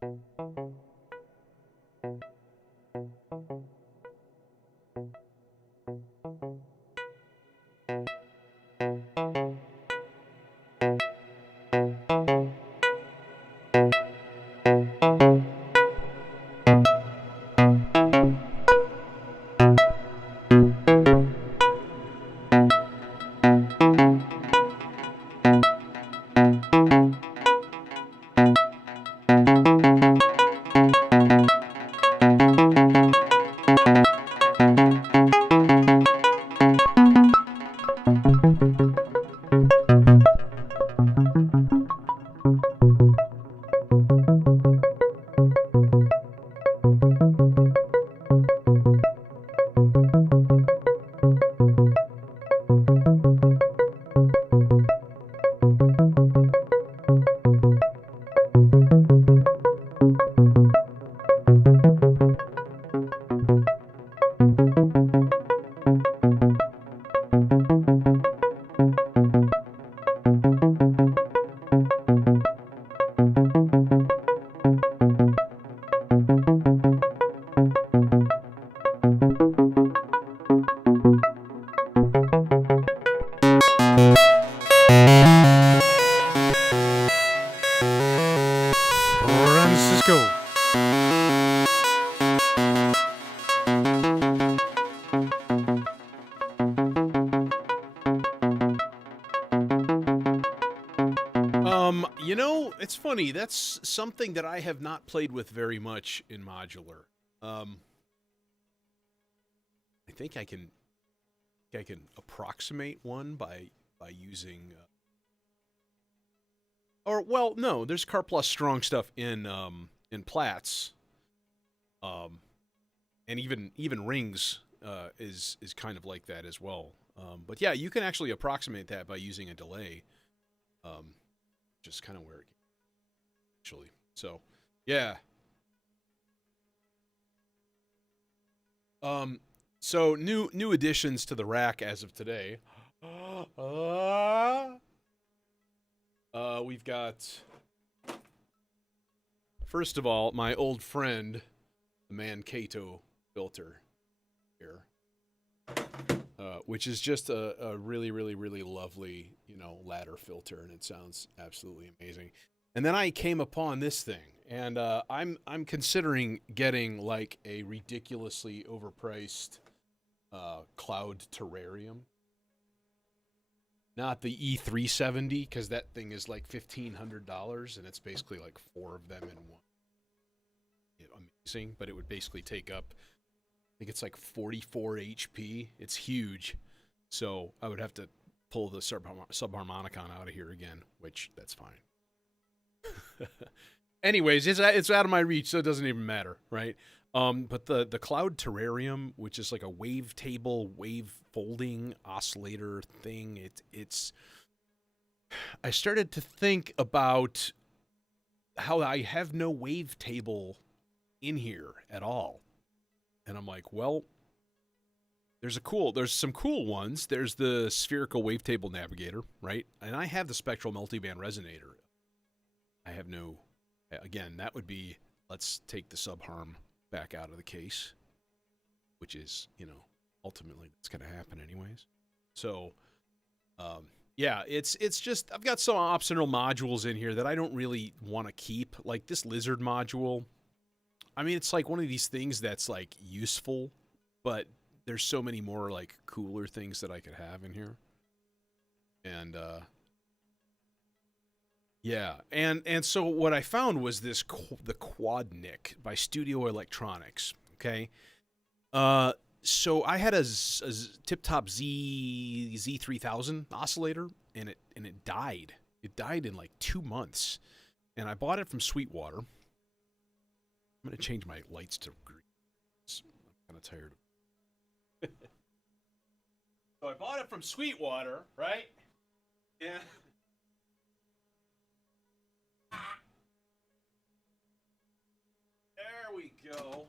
Francisco. You know, it's funny. That's something that I have not played with very much in modular. Um, I think I can approximate one by using, or well, no, there's Car Plus strong stuff in Platts, um, and even Rings is kind of like that as well. But yeah, you can actually approximate that by using a delay, just kind of where it actually. So, yeah. Um, so new additions to the rack as of today. We've got first of all my old friend, the Mankato filter here, which is just a really really lovely ladder filter, and it sounds absolutely amazing. And then I came upon this thing, and I'm considering getting like a ridiculously overpriced cloud terrarium. Not the E370, because that thing is like $1,500, and it's basically like four of them in one. Amazing, but it would basically take up, I think it's like 44 HP. It's huge, so I would have to pull the subharmonicon out of here again, which that's fine. Anyways, it's out of my reach, so it doesn't even matter, right? But the Cloud Terrarium, which is like a wavetable, wave folding oscillator thing, it's. I started to think about how I have no wavetable in here at all, and I'm like, well, there's some cool ones. There's the spherical wavetable navigator, right? And I have the spectral multiband resonator. I have no. Again, that would be, let's take the subharm back out of the case, which is, ultimately that's going to happen anyways. So, yeah, it's just, I've got some optional modules in here that I don't really want to keep. Like this lizard module. I mean, it's like one of these things that's like useful, but there's so many more like cooler things that I could have in here. And, yeah, and so what I found was the Quad Nick by Studio Electronics. Okay, so I had a Tip Top Z3000 oscillator, and it died. It died in like 2 months, and I bought it from Sweetwater. I'm gonna change my lights to green. I'm kind of tired. So I bought it from Sweetwater, right? Yeah. There we go.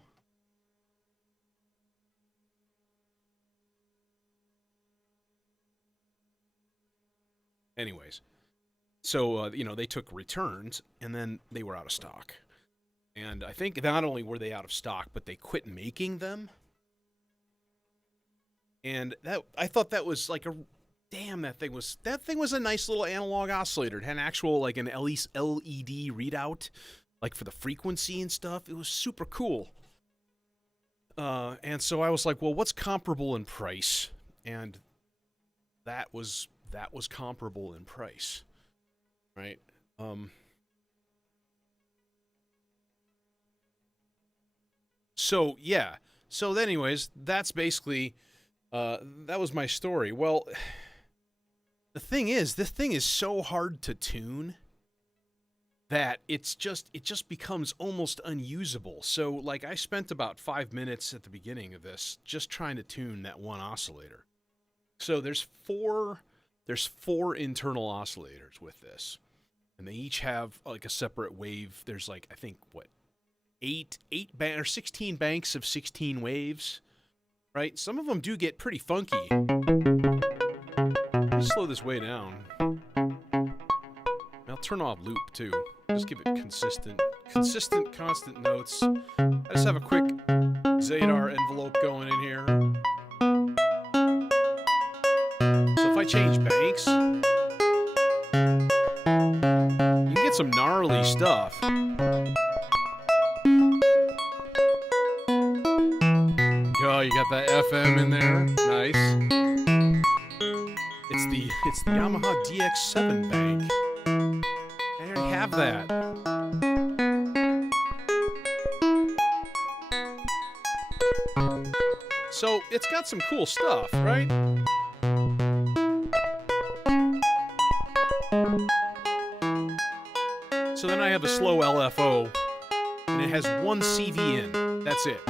Anyways, so they took returns, and then they were out of stock. And I think not only were they out of stock, but they quit making them. And I thought that was like damn, that thing was a nice little analog oscillator. It had an actual like an LED readout, like for the frequency and stuff. It was super cool. And so I was like, well, what's comparable in price? And that was comparable in price, right? So yeah. So anyways, that's basically that was my story. Well, the thing is, this thing is so hard to tune that it just becomes almost unusable. So like I spent about 5 minutes at the beginning of this just trying to tune that one oscillator. So there's four internal oscillators with this, and they each have like a separate wave. There's like, I think, what, 16 banks of 16 waves, right? Some of them do get pretty funky. Let's slow this way down. I'll turn off loop too. Just give it consistent, constant notes. I just have a quick Zadar envelope going in here. So if I change banks, you can get some gnarly stuff. Oh, you got that FM in there. Nice. It's the Yamaha DX7 bank. I already have that. So it's got some cool stuff, right? So then I have a slow LFO, and it has one CV in. That's it.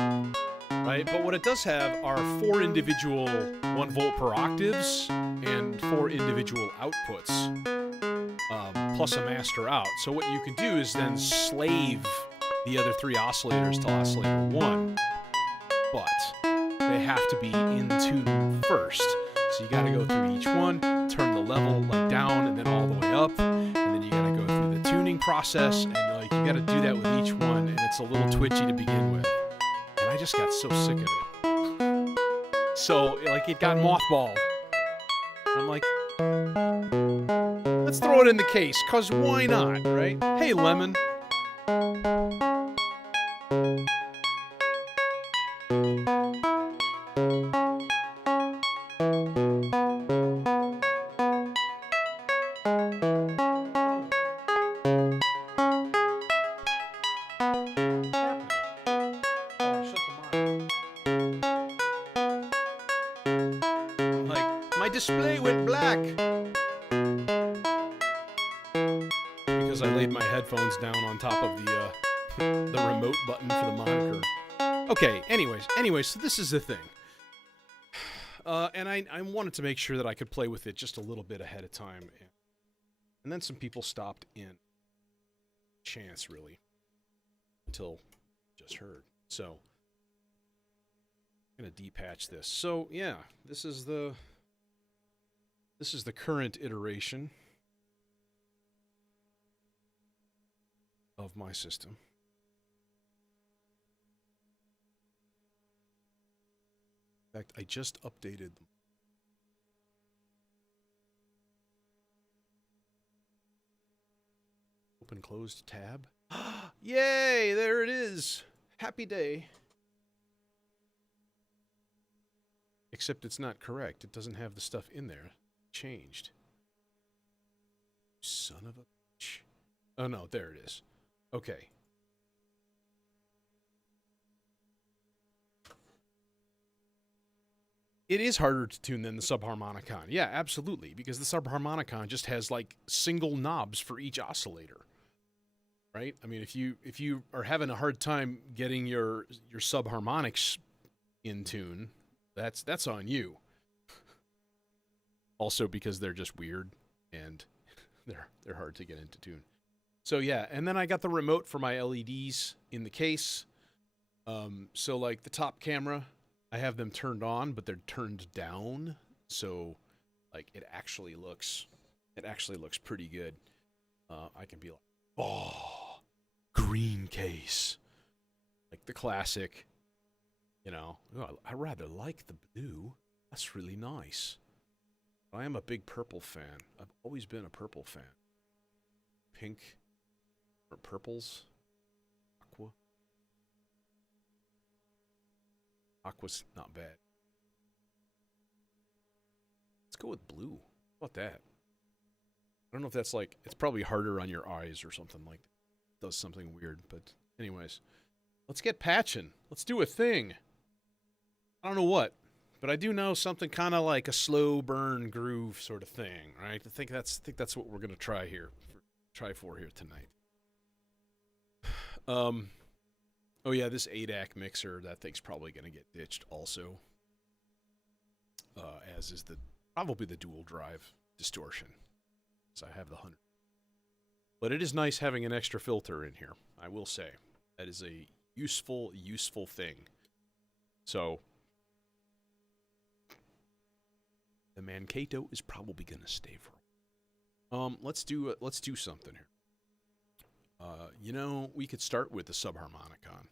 Right? But what it does have are 4 individual 1 volt per octaves and 4 individual outputs, plus a master out. So what you can do is then slave the other 3 oscillators to oscillator 1, but they have to be in tune first. So you got to go through each one, turn the level like down and then all the way up, and then you got to go through the tuning process, and like you got to do that with each one, and it's a little twitchy to begin with. I just got so sick of it. So, like, it got mothballed. I'm like, let's throw it in the case, cause why not, right? Hey, Lemon. Display went black because I laid my headphones down on top of the remote button for the monitor. Okay, anyways, so this is the thing. And I wanted to make sure that I could play with it just a little bit ahead of time. And then some people stopped in. Chance, really. Until just heard. So, I'm going to depatch this. So, yeah, this is the current iteration of my system. In fact, I just updated them. Open closed tab. Yay, there it is. Happy day. Except it's not correct. It doesn't have the stuff in there. Changed. Son of a bitch. Oh no, there it is. Okay. It is harder to tune than the subharmonicon. Yeah, absolutely, because the subharmonicon just has like single knobs for each oscillator. Right? I mean, if you are having a hard time getting your subharmonics in tune, that's on you. Also because they're just weird and they're hard to get into tune. So yeah, and then I got the remote for my LEDs in the case. So like the top camera, I have them turned on, but they're turned down. So like it actually looks pretty good. I can be like, oh, green case. Like the classic, you know, oh, I rather like the blue. That's really nice. I am a big purple fan. I've always been a purple fan. Pink or purples. Aqua. Aqua's not bad. Let's go with blue. How about that? I don't know if that's like, it's probably harder on your eyes or something like that. Does something weird, but anyways. Let's get patching. Let's do a thing. I don't know what, but I do know something kind of like a slow burn groove sort of thing, right? I think that's what we're gonna try here tonight. Oh yeah, this ADAC mixer, that thing's probably gonna get ditched also. As is probably the dual drive distortion. So I have the 100. But it is nice having an extra filter in here, I will say. That is a useful thing. So the Mankato is probably gonna stay for a while. Let's do something here. You know, we could start with the subharmonicon.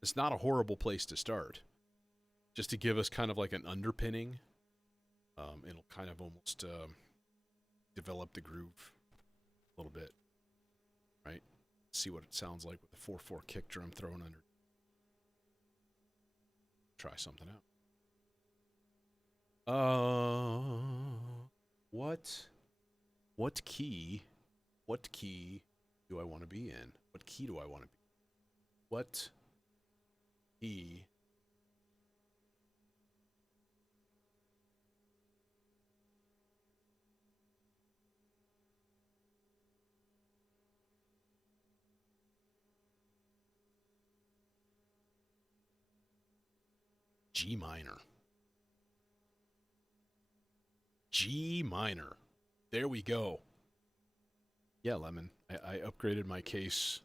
It's not a horrible place to start. Just to give us kind of like an underpinning. It'll kind of almost develop the groove a little bit, right? See what it sounds like with the 4/4 kick drum thrown under. Try something out. What key do I want to be in? What key do I want to be? What key? G minor. G minor. There we go. Yeah, Lemon. I upgraded my case.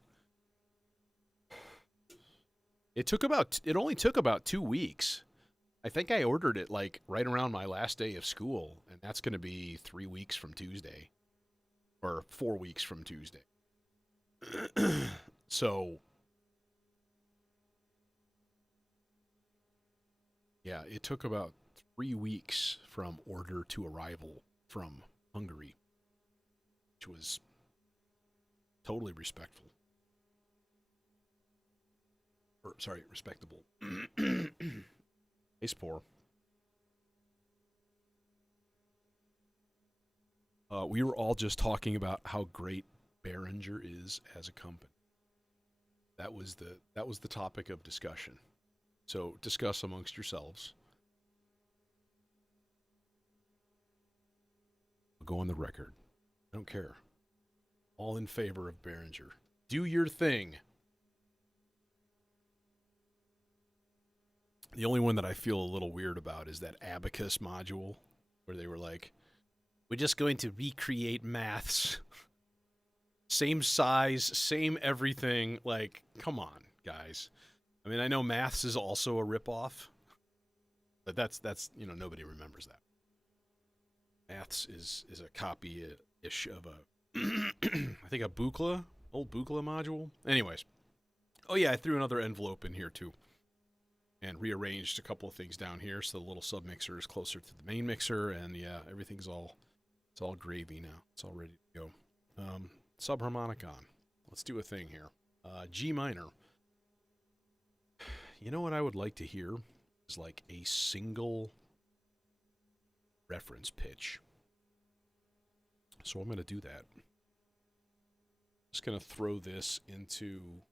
It only took about 2 weeks. I think I ordered it like right around my last day of school, and that's going to be 3 weeks from Tuesday. Or 4 weeks from Tuesday. So yeah, it took about 3 weeks from order to arrival from Hungary, which was totally respectful. Respectable. Ace poor. We were all just talking about how great Behringer is as a company. That was the topic of discussion. So discuss amongst yourselves. I'll go on the record. I don't care. All in favor of Behringer. Do your thing. The only one that I feel a little weird about is that Abacus module, where they were like, we're just going to recreate maths. Same size, same everything. Like, come on, guys. I mean, I know maths is also a ripoff, but that's nobody remembers that. Maths is a copy-ish of I think old Buchla module. Anyways. Oh yeah, I threw another envelope in here too. And rearranged a couple of things down here so the little sub-mixer is closer to the main mixer, and yeah, everything's all gravy now. It's all ready to go. Subharmonicon. Let's do a thing here. G minor. You know what I would like to hear is like a single reference pitch. So I'm going to do that. Just going to throw this into...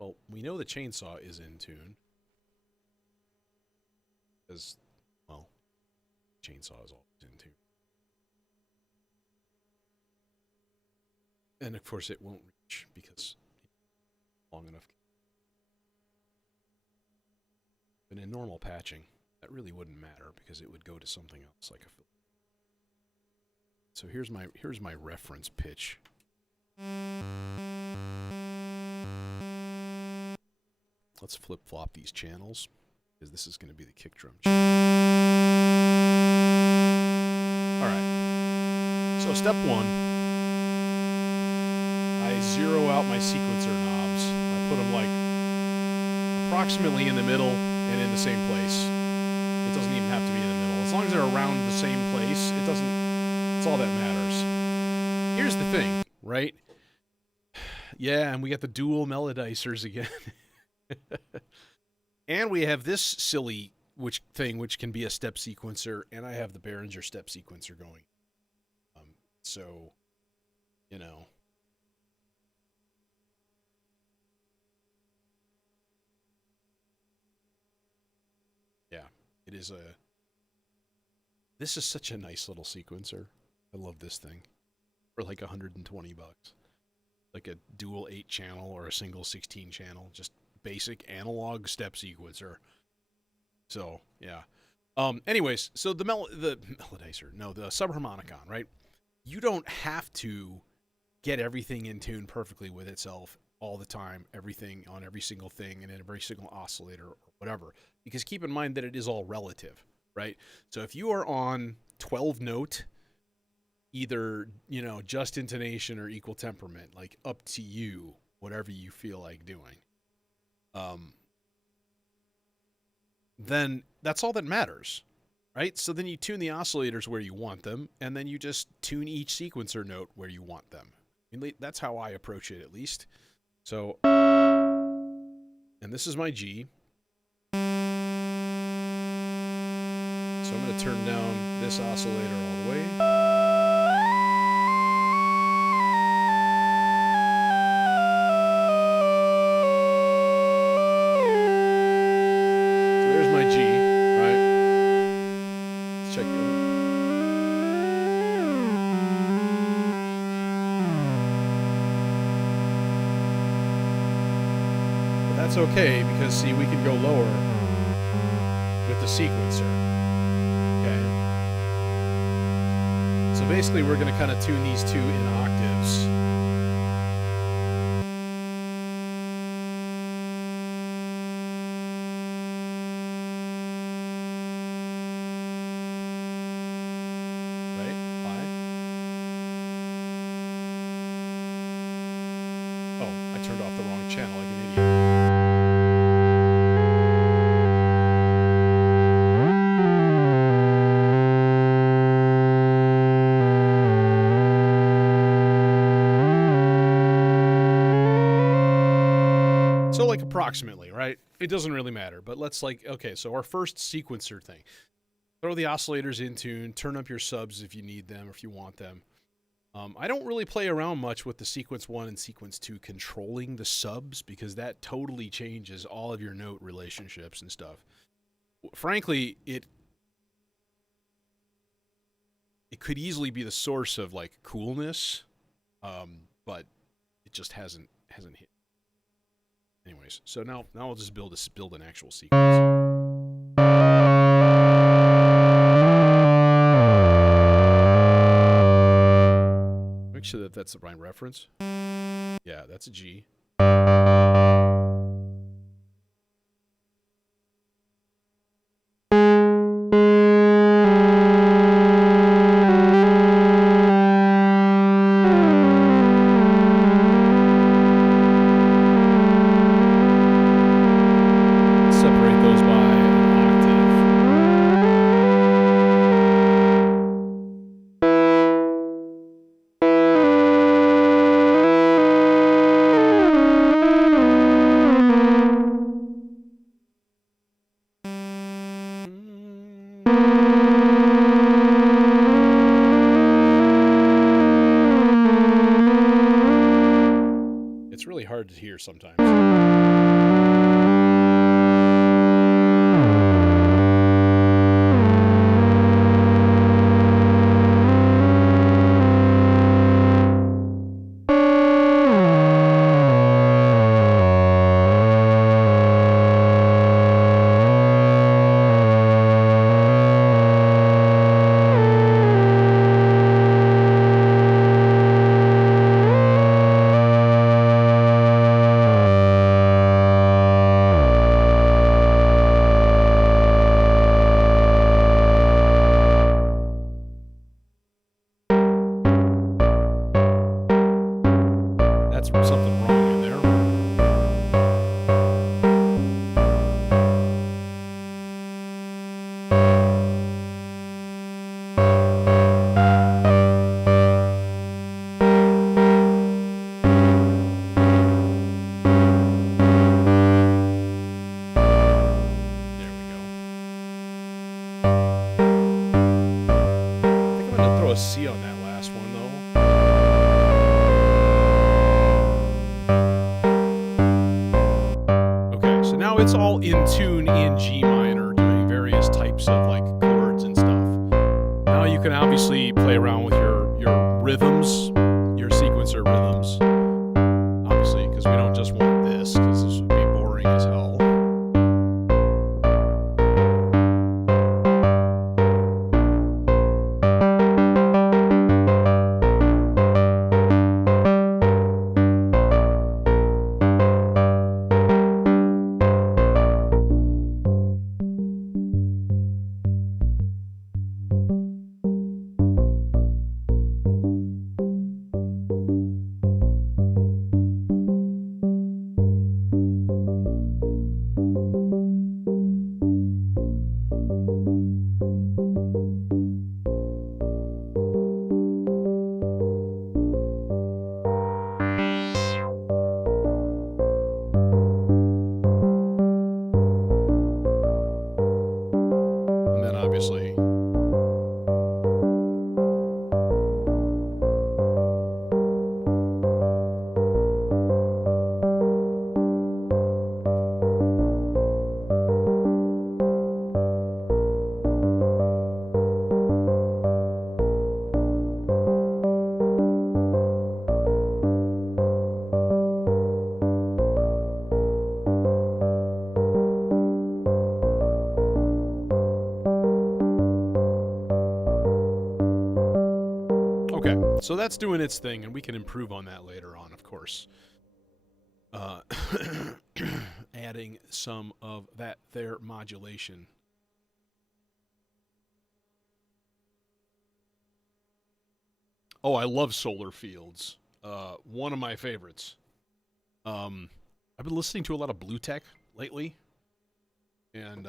Well, we know the chainsaw is in tune. Because, well, chainsaw is always in tune. And of course it won't reach because long enough. But in normal patching, that really wouldn't matter because it would go to something else like a filter. So here's my reference pitch. Let's flip-flop these channels, because this is going to be the kick drum channel. All right. So step one, I I zero out my sequencer knobs. I put them like approximately in the middle and in the same place. It doesn't even have to be in the middle. As long as they're around the same place, it doesn't, it's all that matters. Here's the thing, right? Yeah, and we got the dual melodicers again. And we have this silly which can be a step sequencer, and I have the Behringer step sequencer going. So, you know. Yeah, it is this is such a nice little sequencer. I love this thing. For like $120. Like a dual 8-channel or a single 16-channel. Just basic analog step sequencer. So, yeah. Anyways, so the melodizer, no, the subharmonicon, right? You don't have to get everything in tune perfectly with itself all the time, everything on every single thing and in every single oscillator or whatever. Because keep in mind that it is all relative, right? So if you are on 12-note, either, you know, just intonation or equal temperament, like up to you, whatever you feel like doing, then that's all that matters, right? So then you tune the oscillators where you want them, and then you just tune each sequencer note where you want them. I mean, that's how I approach it, at least. So, and this is my G. So I'm going to turn down this oscillator all the way. That's okay, because see, we can go lower with the sequencer. Okay. So basically we're going to kind of tune these two in octaves. Right? High. Oh, I turned off the wrong channel like an idiot. So, like, approximately, right? It doesn't really matter, but let's, like, okay, so our first sequencer thing. Throw the oscillators in tune, turn up your subs if you need them, or if you want them. I don't really play around much with the sequence 1 and sequence 2 controlling the subs, because that totally changes all of your note relationships and stuff. Frankly, it could easily be the source of, like, coolness, but it just hasn't hit. Anyways, so now I'll just build an actual sequence. Make sure that that's the right reference. Yeah, that's a G. It's really hard to hear sometimes. throw a C on that last one, though. Okay, so now it's all in tune in G minor, doing various types of like chords and stuff. Now you can obviously play around with your rhythms, your sequencer rhythms. Obviously, because we don't just want this, because this would be boring as hell. And then obviously okay, so that's doing its thing, and we can improve on that later on, of course. Adding some of that there modulation. Oh, I love solar fields. One of my favorites. I've been listening to a lot of Blue Tech lately, and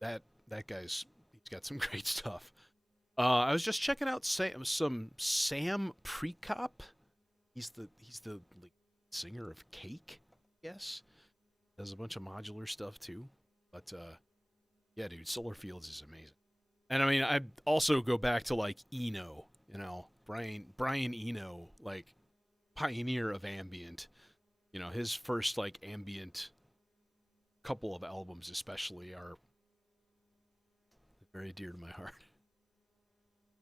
that guy's he's got some great stuff. I was just checking out some Sam Prekop. He's the like, singer of Cake, I guess. Does a bunch of modular stuff too. But yeah, dude, Solar Fields is amazing. And I mean, I also go back to like Eno, you know, Brian Eno, like pioneer of ambient. You know, his first like ambient couple of albums especially are very dear to my heart.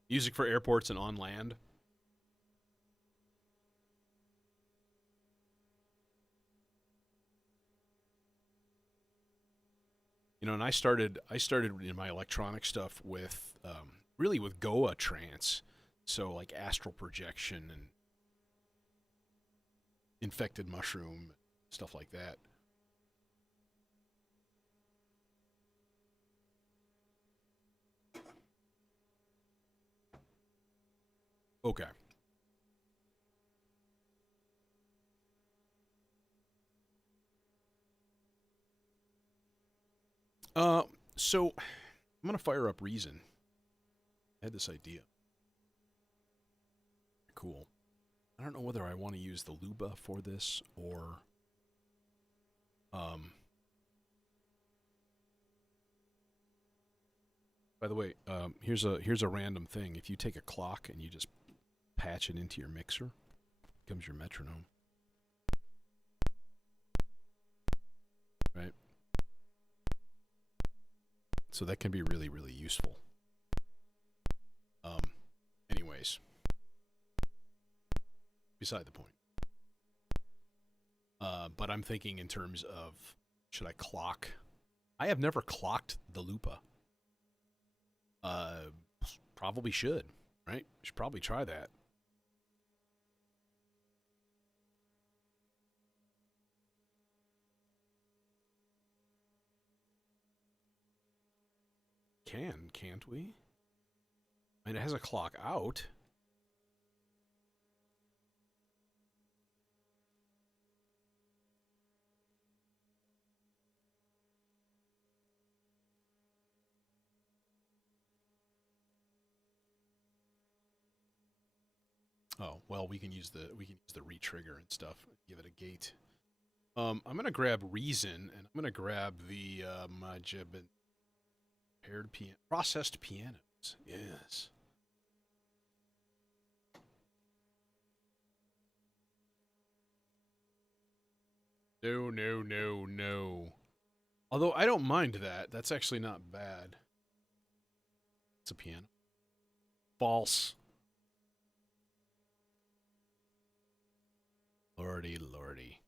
Music for Airports and On Land. You know, and I started in my electronic stuff with really with Goa trance, so like astral projection and infected mushroom stuff like that. Okay. Uh, so I'm gonna fire up Reason. I had this idea. Cool. I don't know whether I want to use the Luba for this or um. By the way, here's a random thing. If you take a clock and you just patch it into your mixer, it becomes your metronome. Right? So that can be really, really useful. Um, anyways, beside the point. But I'm thinking in terms of, should I clock? I have never clocked the Lupa. Probably should, right? Should probably try that. Can't we? I mean, it has a clock out. Oh, well, we can use the retrigger and stuff. Give it a gate. I'm gonna grab Reason and I'm gonna grab the paired piano processed pianos. Yes. No, no, no, no. Although I don't mind that. That's actually not bad. It's a piano. False. Lordy, lordy.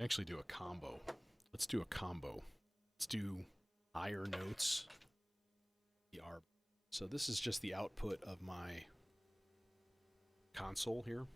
Actually do a combo. Let's do a combo. Let's do higher notes. The R. So this is just the output of my console here.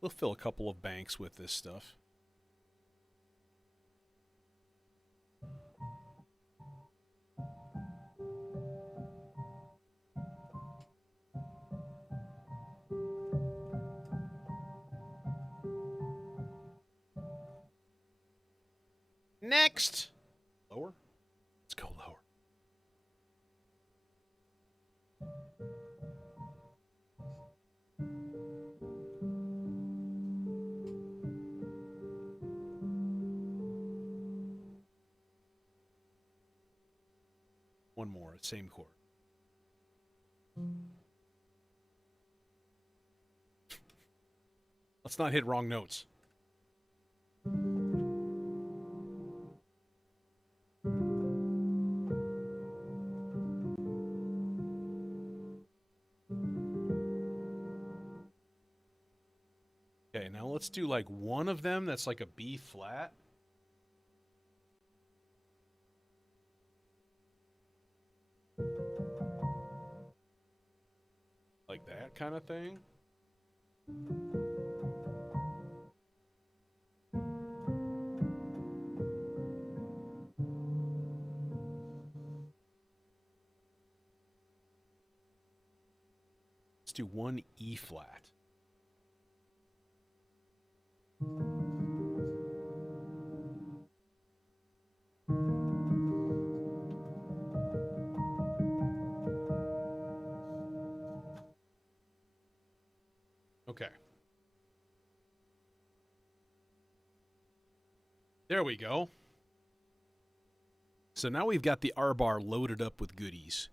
We'll fill a couple of banks with this stuff. Next! Lower? Let's go lower. One more, same chord. Let's not hit wrong notes. Okay, now let's do like one of them that's like a B flat. Like that kind of thing. Let's do one E flat. Okay. There we go. So now we've got the R bar loaded up with goodies.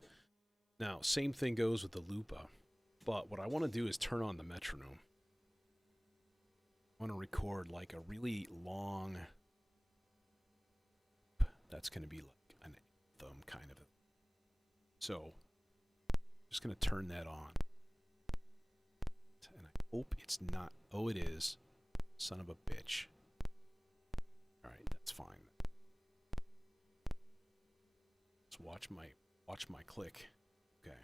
Now, same thing goes with the lupa. But what I want to do is turn on the metronome. I want to record like a really long... That's going to be like an anthem kind of. So, I'm just going to turn that on. And I hope it's not... Oh, it is. Son of a bitch. Alright, that's fine. Let's watch my click. Okay.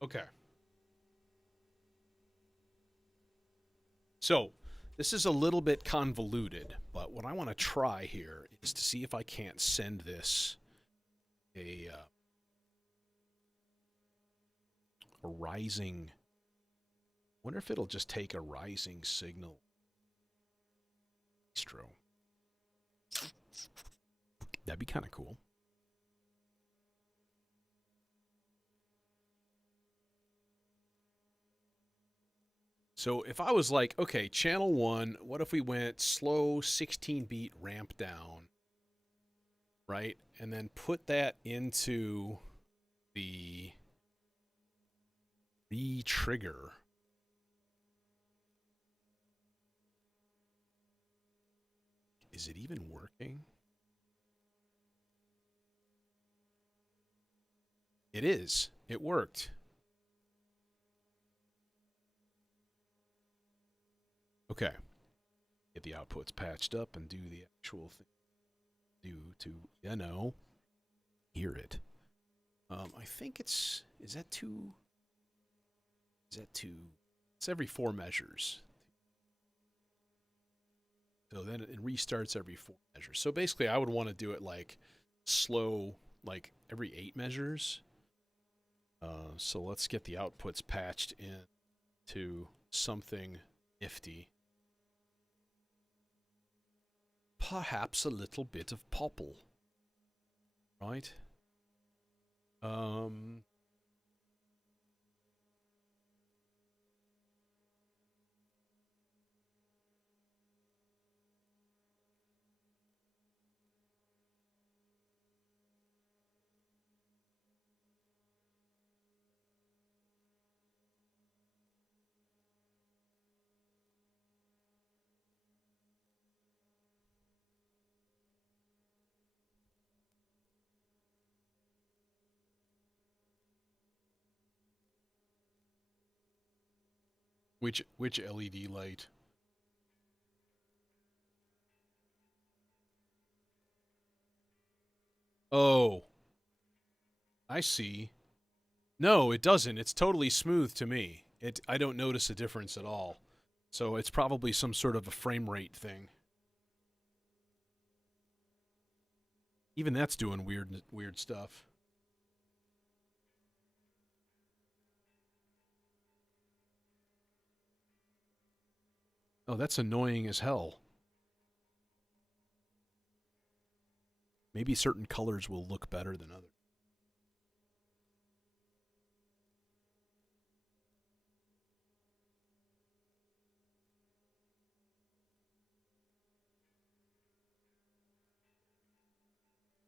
Okay. So, this is a little bit convoluted, but what I want to try here is to see if I can't send this a rising... I wonder if it'll just take a rising signal. That'd be kind of cool. So if I was like, okay, channel 1, what if we went slow 16-beat ramp down? right? And then put that into the trigger. Is it even working? It is. It worked. Okay. Get the outputs patched up and do the actual thing. Hear it. I think it's, is that two? It's every 4 measures. So then it restarts every 4 measures. So basically I would want to do it like slow, like every 8 measures. So let's get the outputs patched in to something nifty. Perhaps a little bit of popple. Right? Which LED light? Oh, I see. No, it doesn't. It's totally smooth to me. I don't notice a difference at all. So it's probably some sort of a frame rate thing. Even that's doing weird stuff. Oh, that's annoying as hell. Maybe certain colors will look better than others.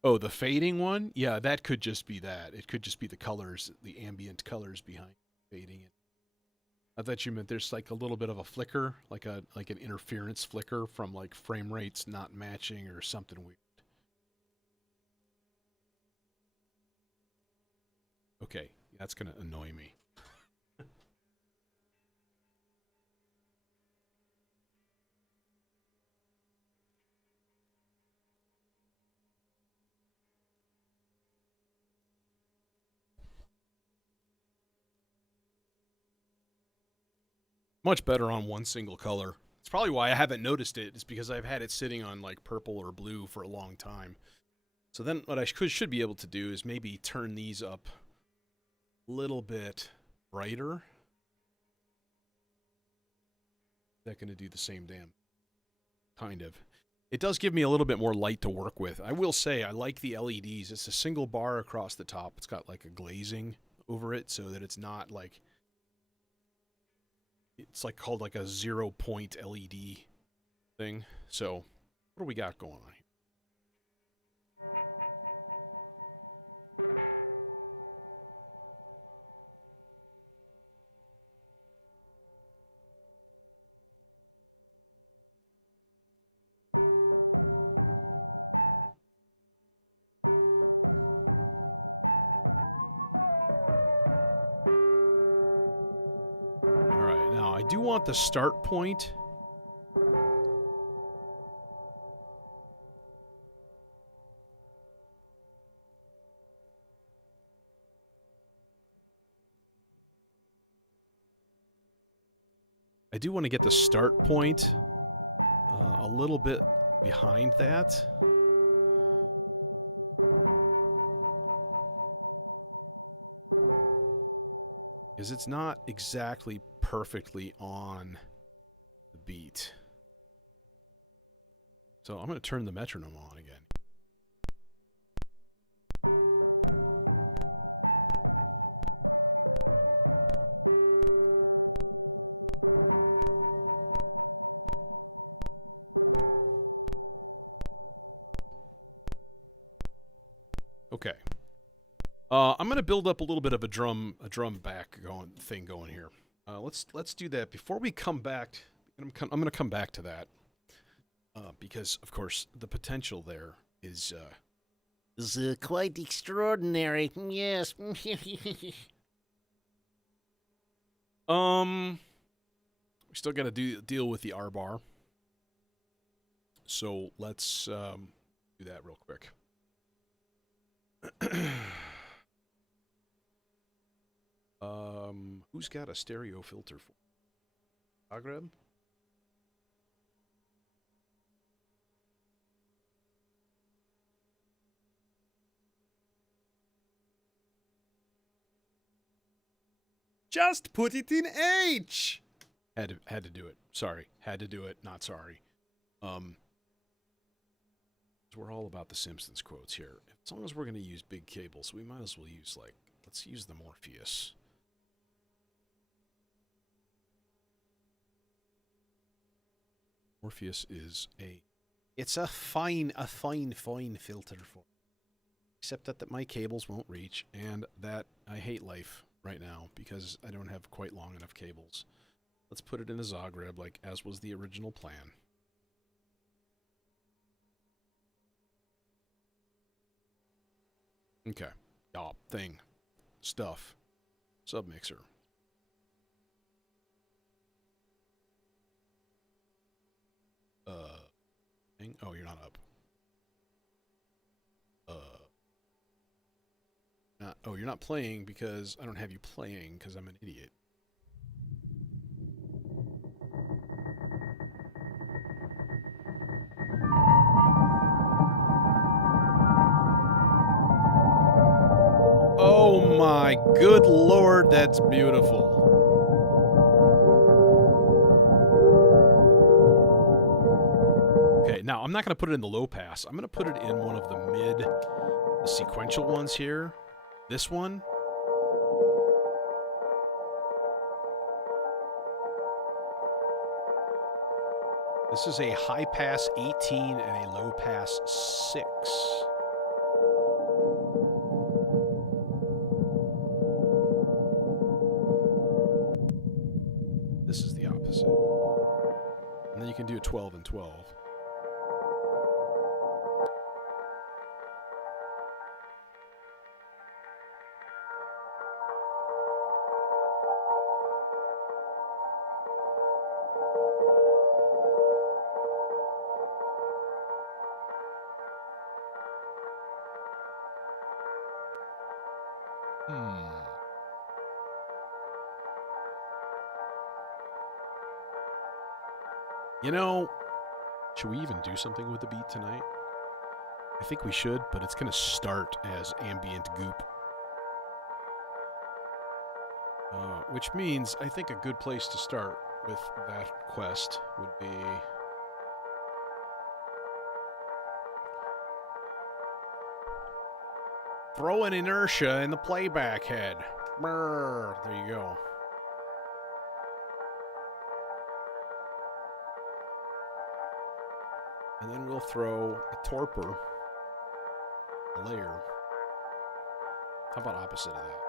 Oh, the fading one? Yeah, that could just be that. It could just be the colors, the ambient colors behind fading it. I thought you meant there's like a little bit of a flicker, like an interference flicker from like frame rates not matching or something weird. Okay, that's gonna annoy me. Much better on one single color. It's probably why I haven't noticed it. It's because I've had it sitting on like purple or blue for a long time. So then what I should be able to do is maybe turn these up a little bit brighter. Is that going to do the same damn? Kind of. It does give me a little bit more light to work with. I will say I like the LEDs. It's a single bar across the top. It's got like a glazing over it so that it's not like, it's like called like a 0-point LED thing. So what do we got going on here? All right, now I do want the start point. I do want to get the start point a little bit behind that. Because it's not exactly perfectly on the beat. So I'm going to turn the metronome on again. Okay. I'm gonna build up a little bit of a drum thing going here. Let's do that before we come back. I'm gonna come back to that because, of course, the potential there is quite extraordinary. Yes. we still got to deal with the R bar. So let's do that real quick. Who's got a stereo filter for? Zagreb? Just put it in H. Had to do it. Sorry, had to do it. Not sorry. We're all about the Simpsons quotes here. As long as we're going to use big cables, we might as well use let's use the Morpheus. Morpheus is it's a fine filter for. Except that my cables won't reach, and that I hate life right now because I don't have quite long enough cables. Let's put it in a Zagreb, as was the original plan. Okay. Stuff. Submixer. Thing. Oh, you're not up. You're not playing because I don't have you playing because I'm an idiot. Oh my good lord, that's beautiful. Okay, now I'm not going to put it in the low pass. I'm going to put it in one of the sequential ones here. This one. This is a high pass 18 and a low pass 6. This is the opposite. And then you can do a 12 and 12. You know, should we even do something with the beat tonight? I think we should, but it's going to start as ambient goop. Which means I think a good place to start with that quest would be... throw an inertia in the playback head. Brrr, there you go. And then we'll throw a torpor, a layer. How about opposite of that?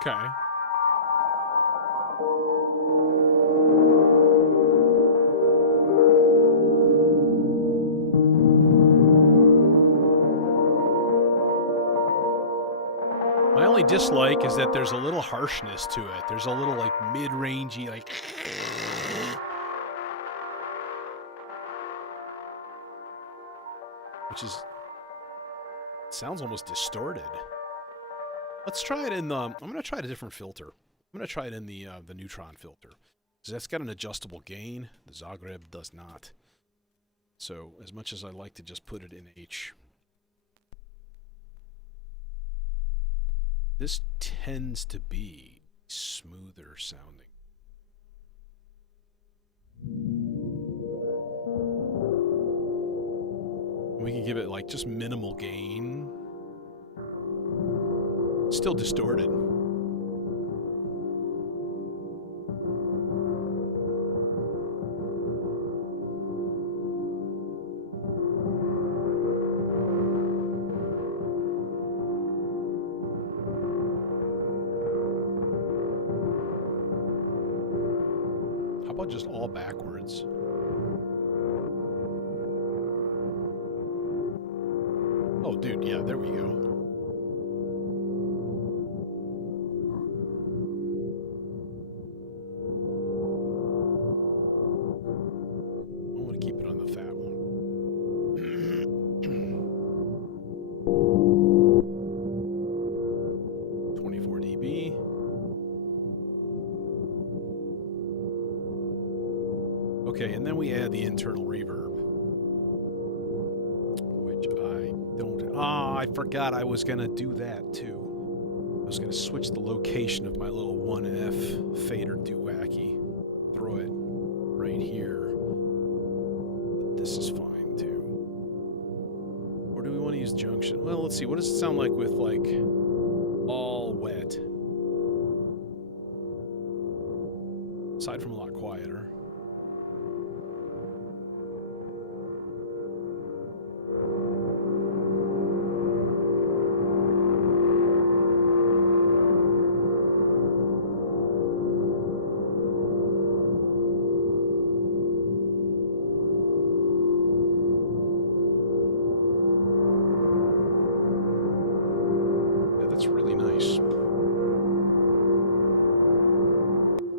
Okay. My only dislike is that there's a little harshness to it. There's a little like mid-rangey like which is sounds almost distorted. Let's try it in the I'm going to try a different filter. I'm going to try it in the neutron filter. Cuz that's got an adjustable gain. The Zagreb does not. So, as much as I like to just put it in H, this tends to be smoother sounding. We can give it like just minimal gain. Still distorted. How about just all backwards? Oh, dude, yeah, there we go. I want to keep it on the fat one. 24 dB. Okay, and then we add the internal reverb, which I don't. Ah, I forgot I was gonna do that too. I was gonna switch the location of my little 1F fader doo-wacky, throw it right here. But this is fine too. Or do we want to use junction? Well, let's see. What does it sound like with like all wet? Aside from a lot quieter.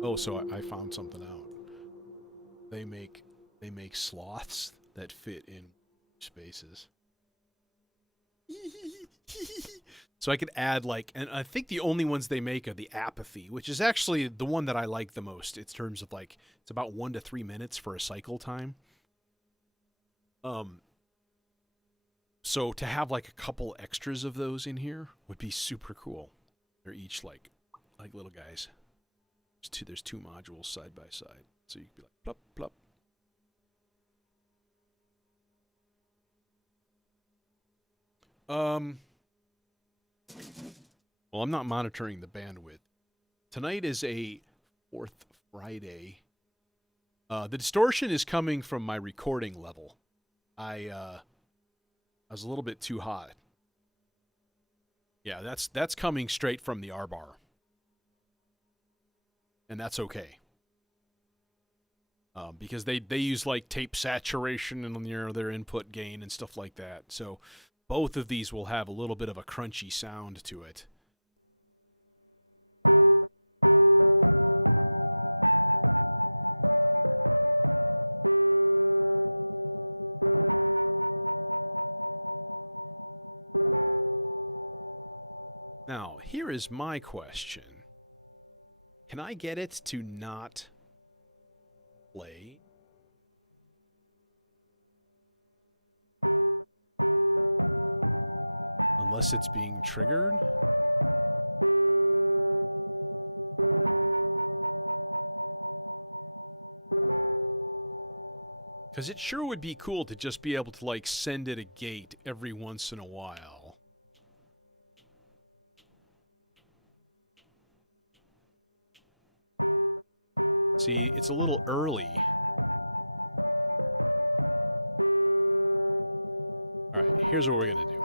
Oh, so I found something out. They make sloths that fit in spaces. So I could add like, and I think the only ones they make are the apathy, which is actually the one that I like the most in terms of like, it's about 1 to 3 minutes for a cycle time. So to have like a couple extras of those in here would be super cool. They're each like little guys. There's two modules side by side, so you could be like plop plop. Well, I'm not monitoring the bandwidth. Tonight is a 4th Friday. The distortion is coming from my recording level. I was a little bit too hot. Yeah, that's coming straight from the R-bar. And that's okay. Because they use like tape saturation and their input gain and stuff like that. So both of these will have a little bit of a crunchy sound to it. Now, here is my question. Can I get it to not play? Unless it's being triggered? Because it sure would be cool to just be able to, like, send it a gate every once in a while. See, it's a little early. Alright, here's what we're going to do.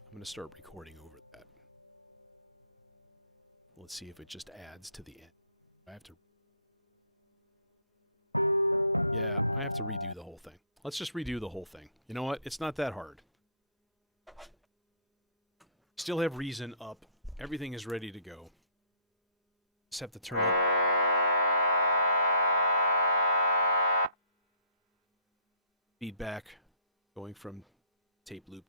I'm going to start recording over that. Let's see if it just adds to the end. I have to... Yeah, I have to redo the whole thing. Let's just redo the whole thing. You know what? It's not that hard. Still have reason up. Everything is ready to go. Just have to turn up. Feedback going from tape loop.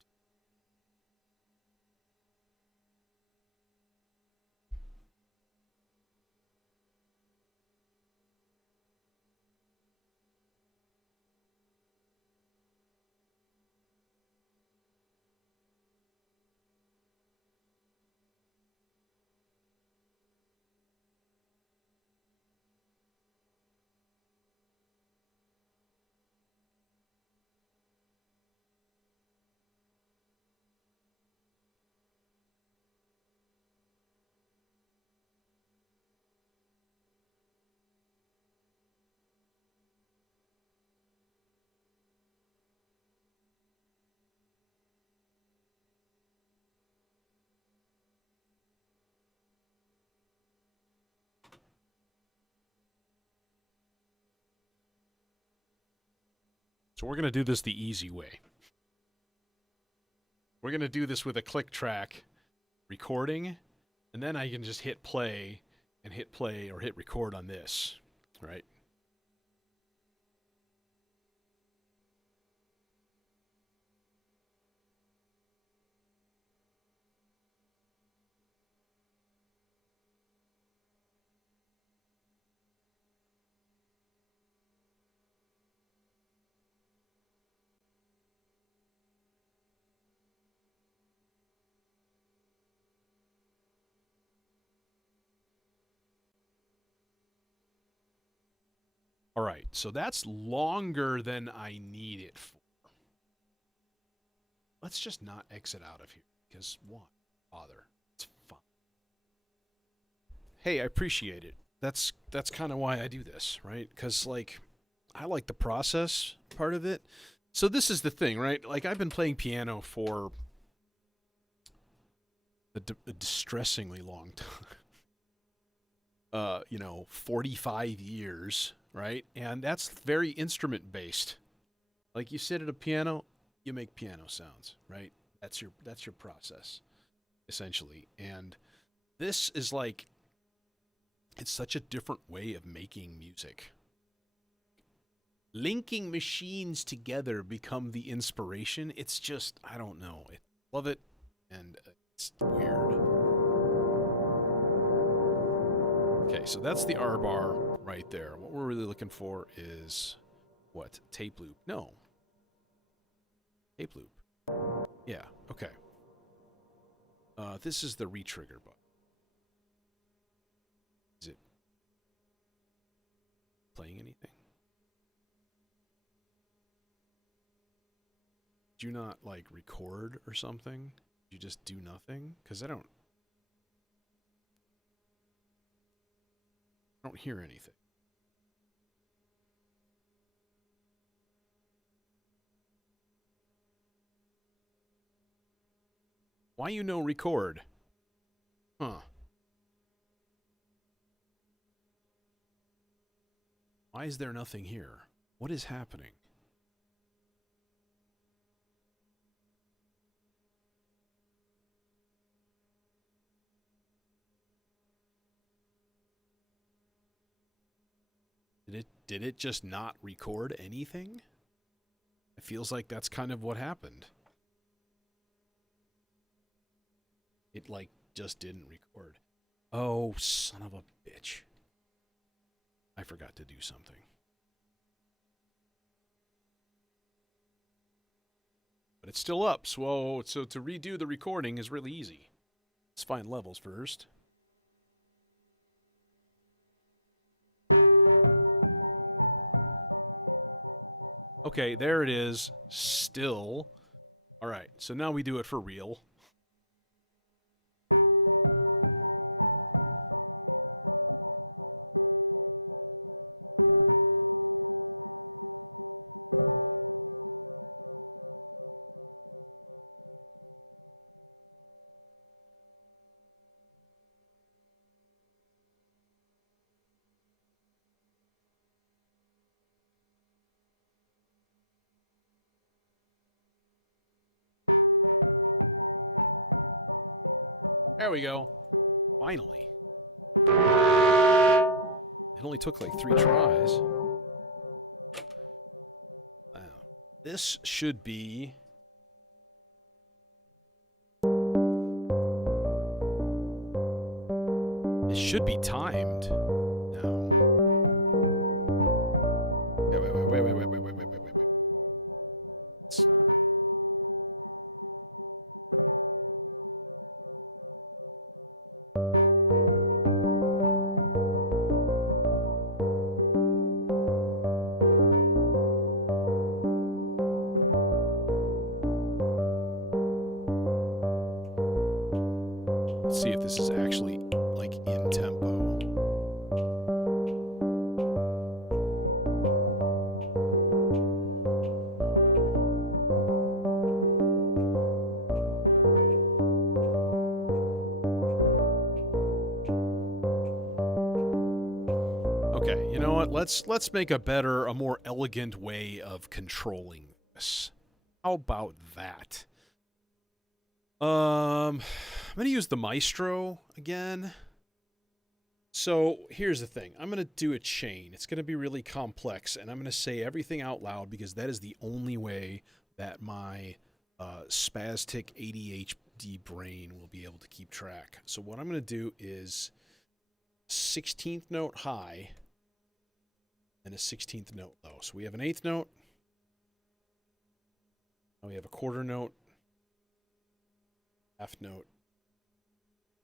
So we're going to do this the easy way. We're going to do this with a click track recording, and then I can just hit play and hit play or hit record on this, right? All right, so that's longer than I need it for. Let's just not exit out of here, because why bother? It's fine. Hey, I appreciate it. That's kind of why I do this, right? Because, like, I like the process part of it. So this is the thing, right? Like, I've been playing piano for a distressingly long time. 45 years, right? And that's very instrument based. Like, you sit at a piano, you make piano sounds, right? That's your process, essentially. And this is like, it's such a different way of making music. Linking machines together become the inspiration. It's just, I don't know. I love it, and it's weird. Okay, so that's the R bar right there. What we're really looking for is what? Tape loop. No. Tape loop. Yeah, okay. This is the retrigger button. Is it playing anything? Do you not, like, record or something? You just do nothing? Because I don't hear anything. Why you no record? Huh. Why is there nothing here? What is happening? Did it just not record anything? It feels like that's kind of what happened. It, like, just didn't record. Oh, son of a bitch. I forgot to do something. But it's still up, so to redo the recording is really easy. Let's find levels first. Okay, there it is. Still. All right, so now we do it for real. There we go. Finally. It only took like 3 tries. Wow. This should be... It should be timed. No. Wait. Let's see if this is actually, like, in tempo. Okay, you know what? Let's make a more elegant way of controlling this. How about that? I'm gonna use the Maestro again. So here's the thing. I'm gonna do a chain. It's gonna be really complex, and I'm gonna say everything out loud because that is the only way that my spastic ADHD brain will be able to keep track. So what I'm gonna do is 16th note high and a 16th note low. So we have an 8th note. Now we have a quarter note, half note,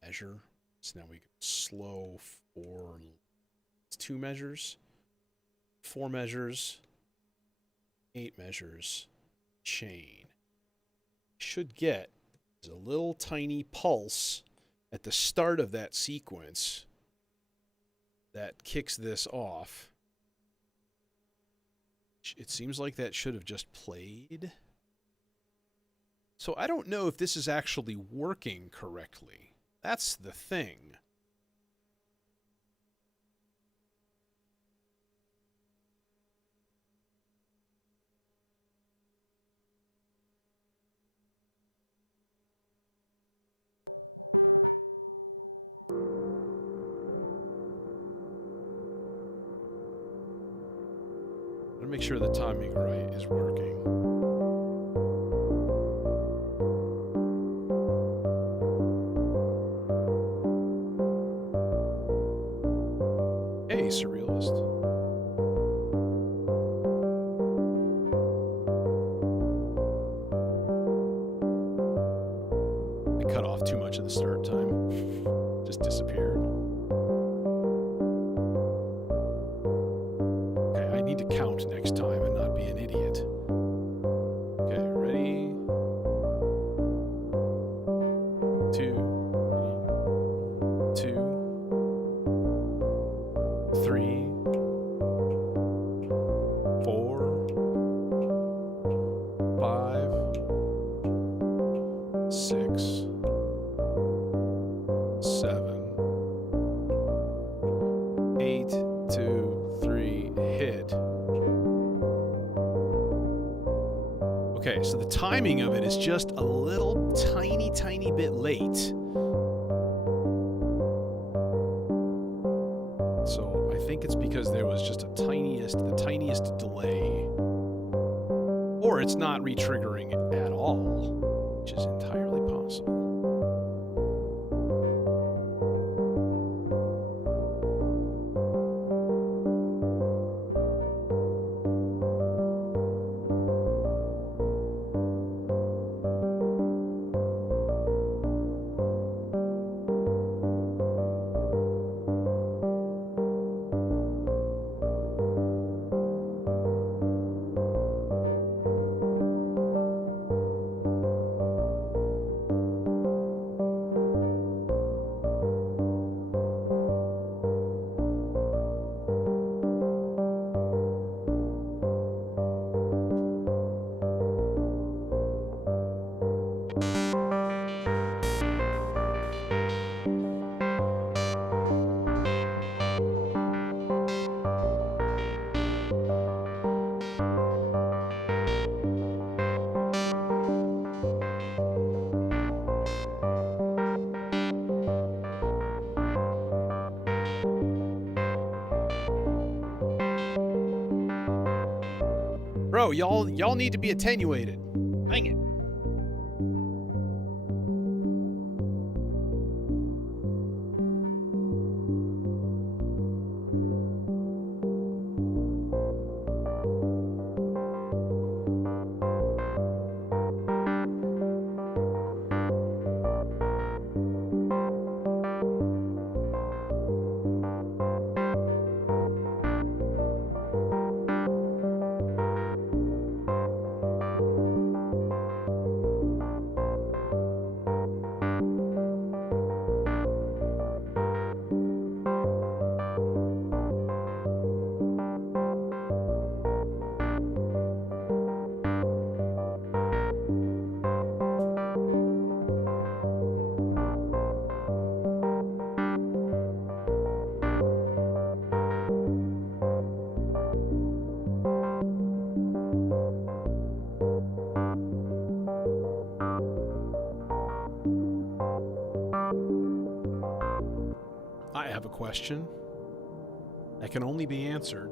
measure. So now we go slow for 2 measures, 4 measures, 8 measures, chain. Should get is a little tiny pulse at the start of that sequence that kicks this off. It seems like that should have just played. So I don't know if this is actually working correctly. That's the thing. I'm gonna make sure the timing right is working. Hey, Surrealist. I cut off too much of the start time. Just disappeared. Okay, I need to count next time and not be an idiot. Okay, ready? 2, 2, 3, 4, 5, 6, 7, 8, 2, 3, hit. Okay, so the timing of it is just a little tiny bit late. So I think it's because there was just the tiniest delay. Or it's not re-triggering at all, which is entirely possible. Bro, y'all need to be attenuated. Dang it. I have a question that can only be answered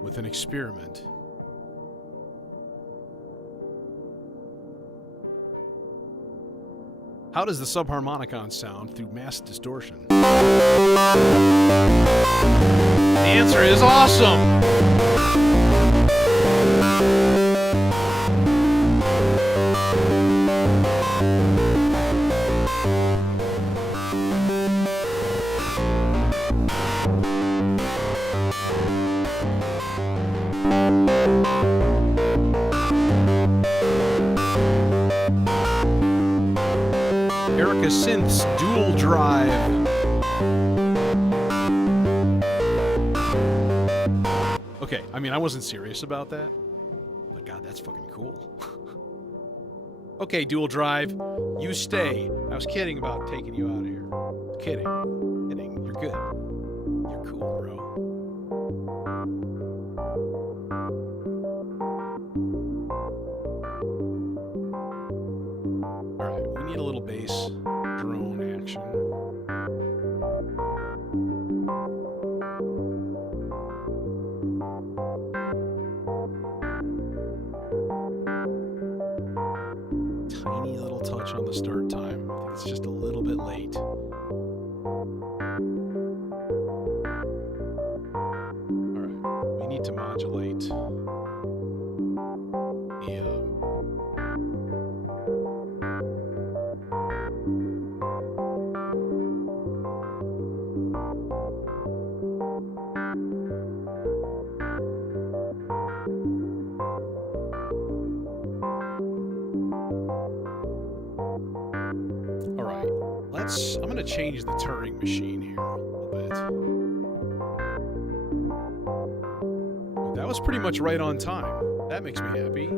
with an experiment. How does the subharmonicon sound through mass distortion? The answer is awesome! Erica Synth's dual drive. Okay, I mean, I wasn't serious about that. But God, that's fucking cool. Okay, dual drive, you stay. I was kidding about taking you out of here. Kidding. Kidding. You're good. You're cool, bro. Alright, we need a little bass drone action. Tiny little touch on the start time. I think it's just a little bit late. Alright, we need to modulate the I'm going to change the Turing machine here a little bit. That was pretty much right on time. That makes me happy.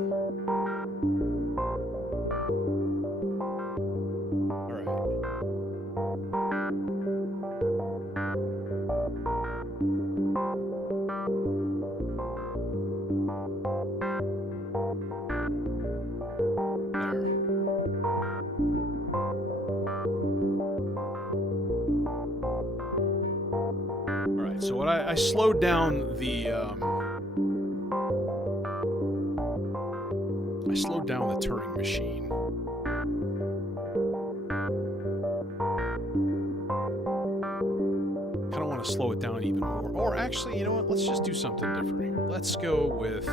All right. So what I slowed down the Turing machine. Kind of want to slow it down even more. Or actually, you know what? Let's just do something different here. Let's go with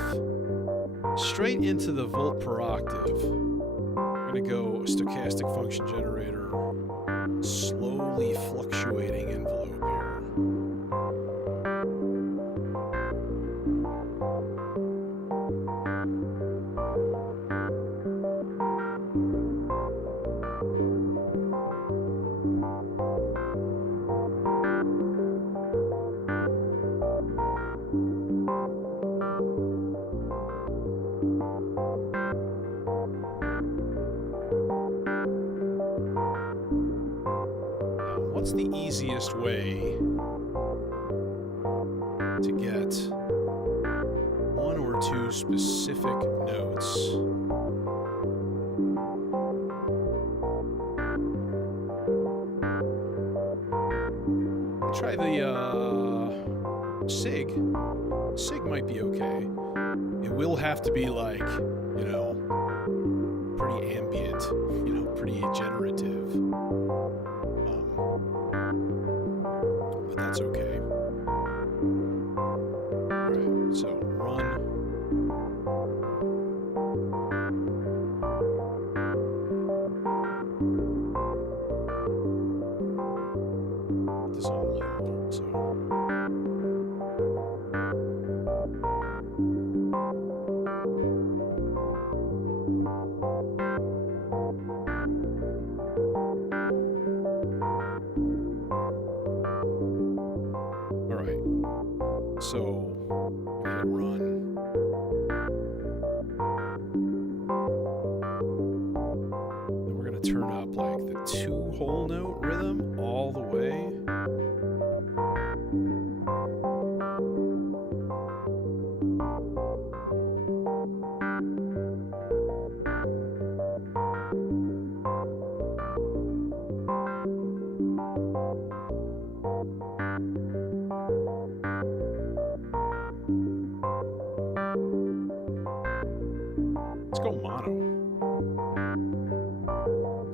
straight into the volt per octave. We're gonna go stochastic function generator, slowly fluctuating envelope here. What's the easiest way to get one or two specific notes? Try the SIG. SIG might be okay. it will have to be like, you know, pretty ambient, you know, pretty generative. But that's okay. Alright, so run. This on low, so. So, I'm gonna run. Then we're gonna turn up like the 2-whole note rhythm all the way. Let's go mono.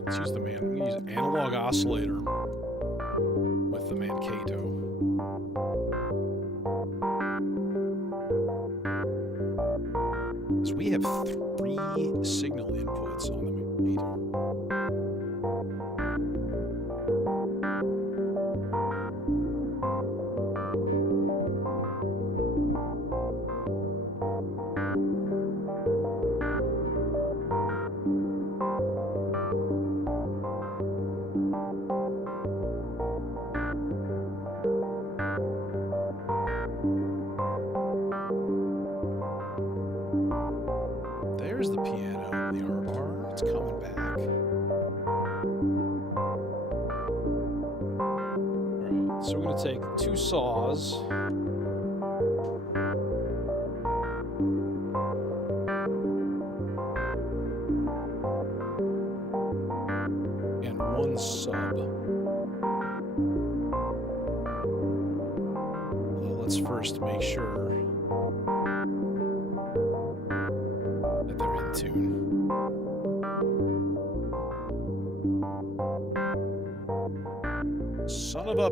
Let's use the I'm gonna use an analog oscillator with the Mankato. So we have 3 signal inputs on the Mankato. There's the piano, the R bar. It's coming back. Alright, so we're going to take 2 saws. And 1 sub. Although let's first make sure tune. Son of a...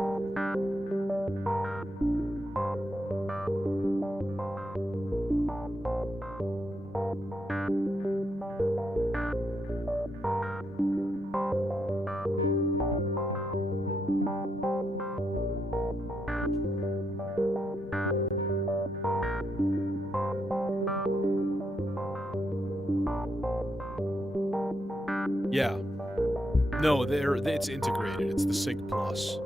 Yeah. No, it's integrated. It's the Sig Plus.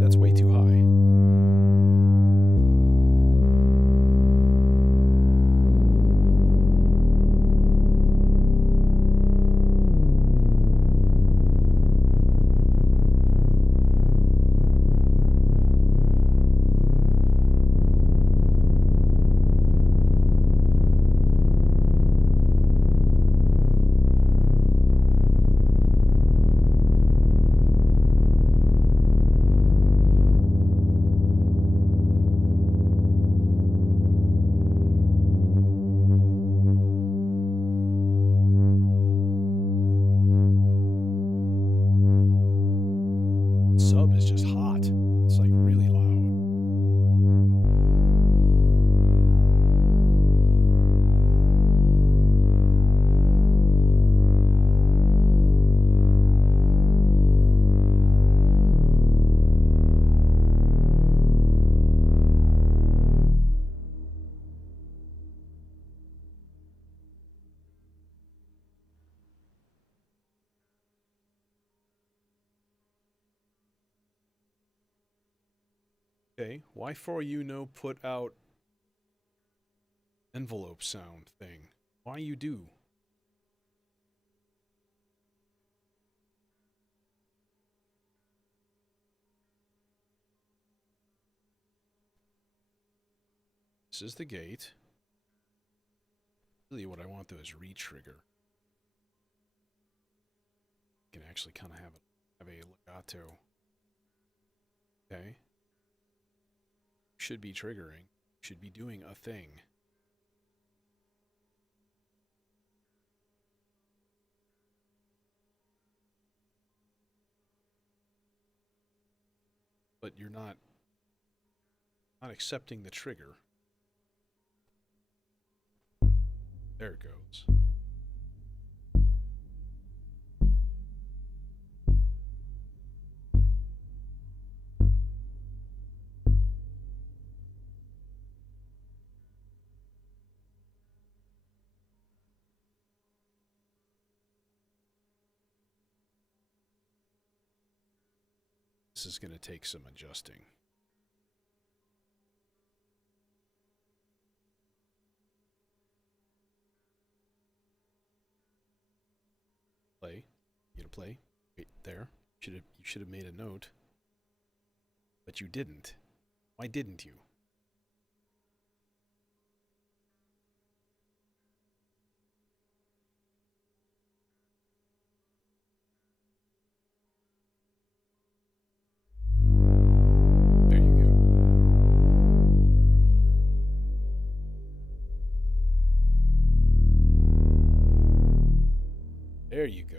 That's way too high. Sub is just hot. It's like really loud. Okay, why for you no put out envelope sound thing? Why you do? This is the gate. Really what I want though is re-trigger. You can actually kind of have a legato. Okay. Should be triggering. Should be doing a thing. But you're not accepting the trigger. There it goes. This is going to take some adjusting. Play. You gonna play? Wait, there. You should have made a note. But you didn't. Why didn't you? There you go. There you go.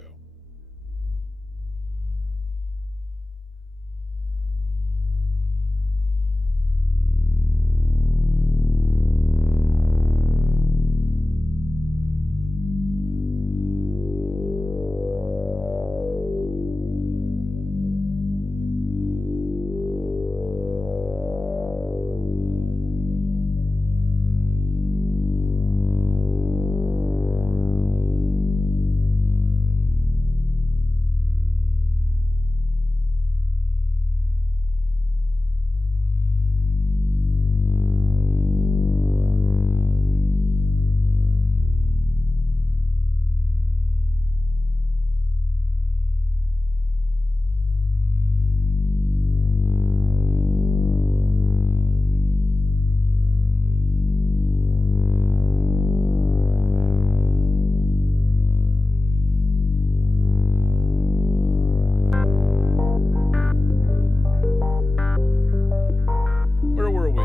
Where were we?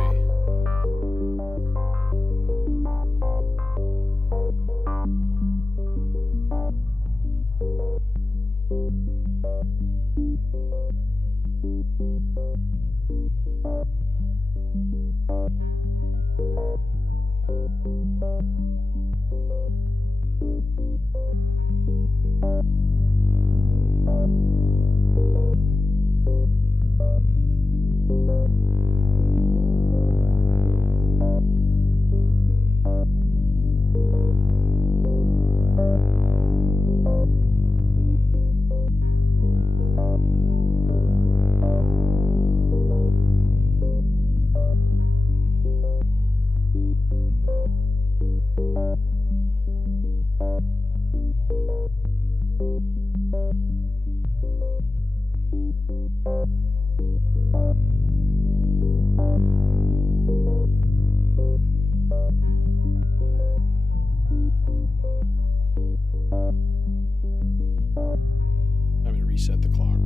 Time to reset the clock.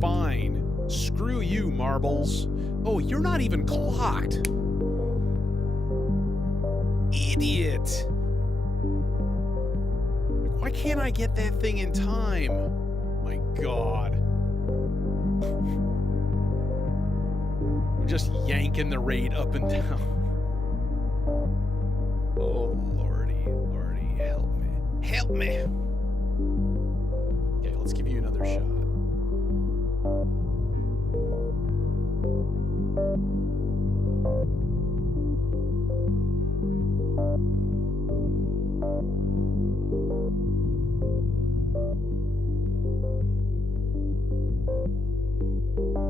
Fine. Screw you, marbles. Oh, you're not even clocked. Idiot. Why can't I get that thing in time? My God. I'm just yanking the raid up and down. Oh, lordy, lordy, help me. Help me. Okay, let's give you another shot.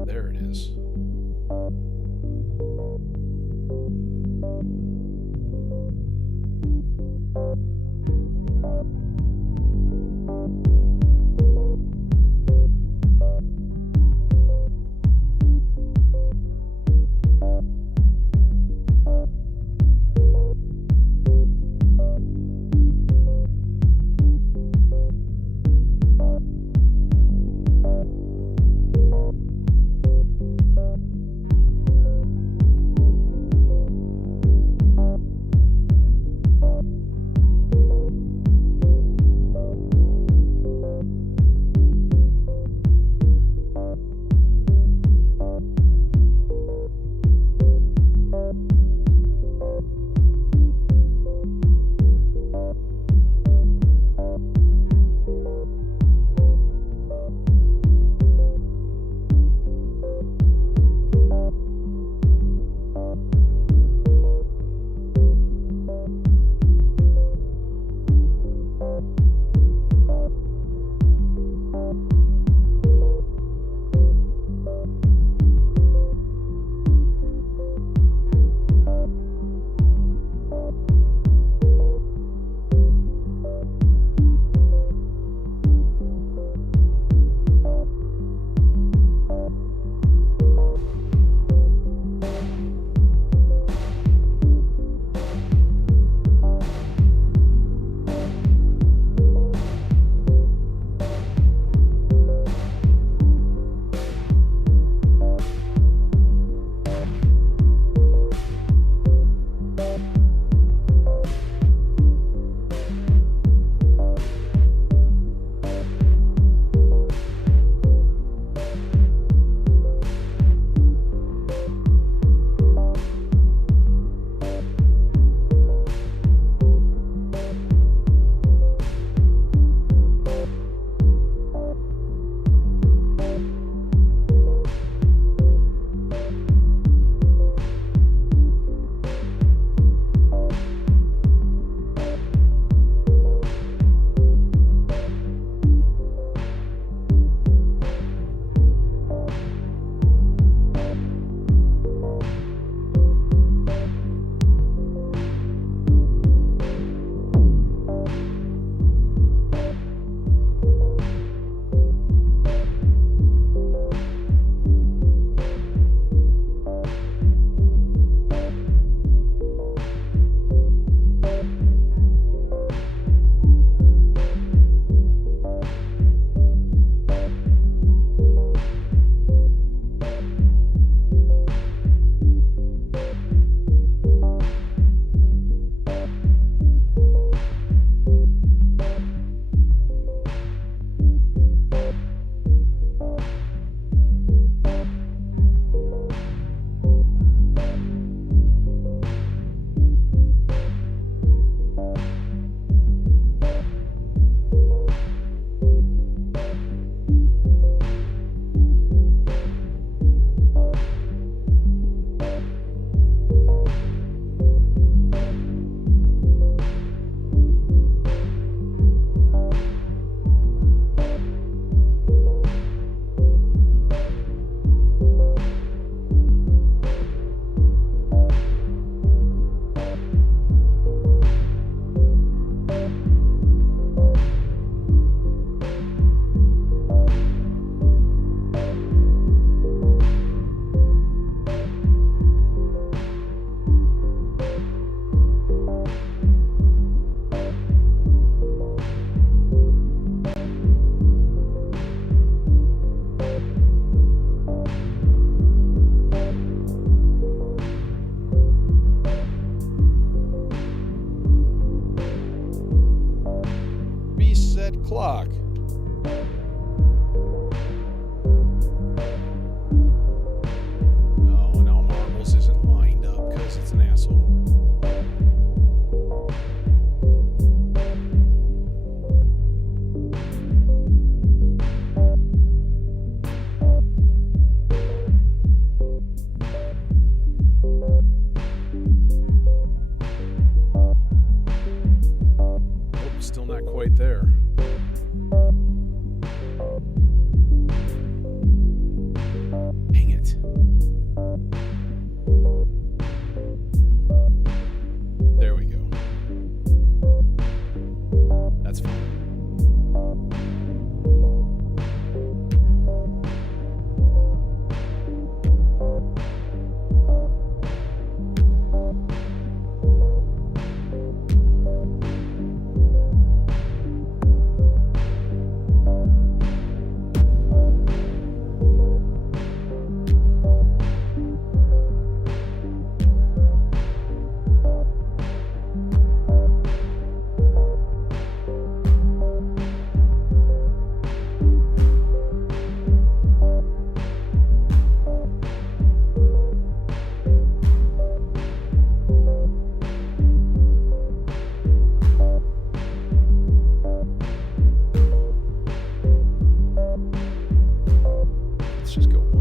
There it is. o'clock. Oh, now Marbles isn't lined up because it's an asshole. Still not quite there. Dang it. There we go. That's fine. Let's just go on.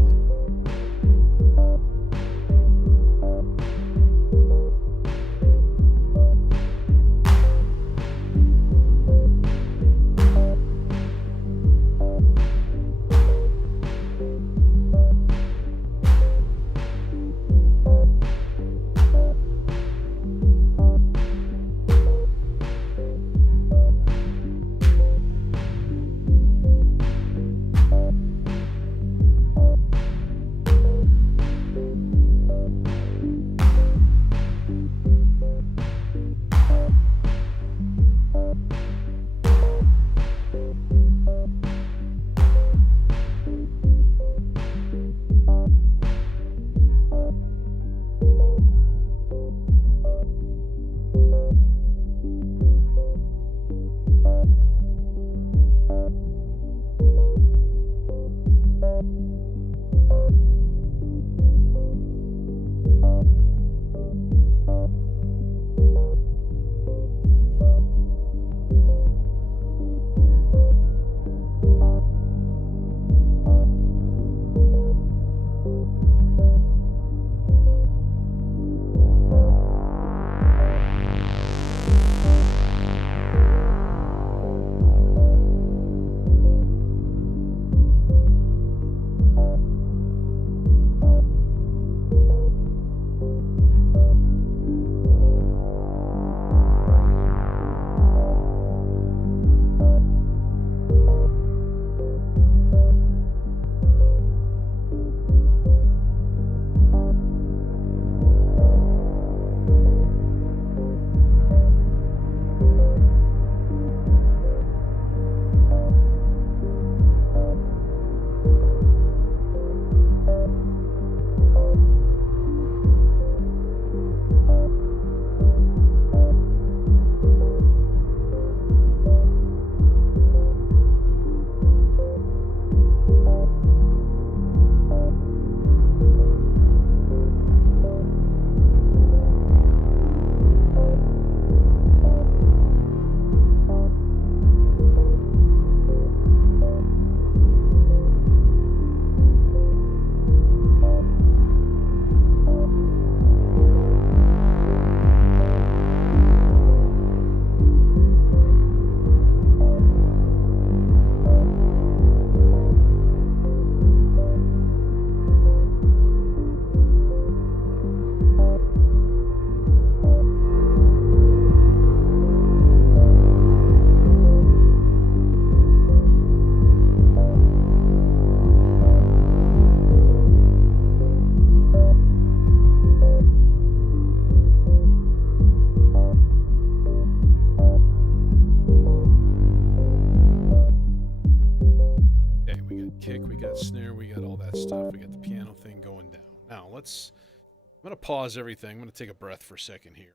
I'm going to pause everything. I'm going to take a breath for a second here.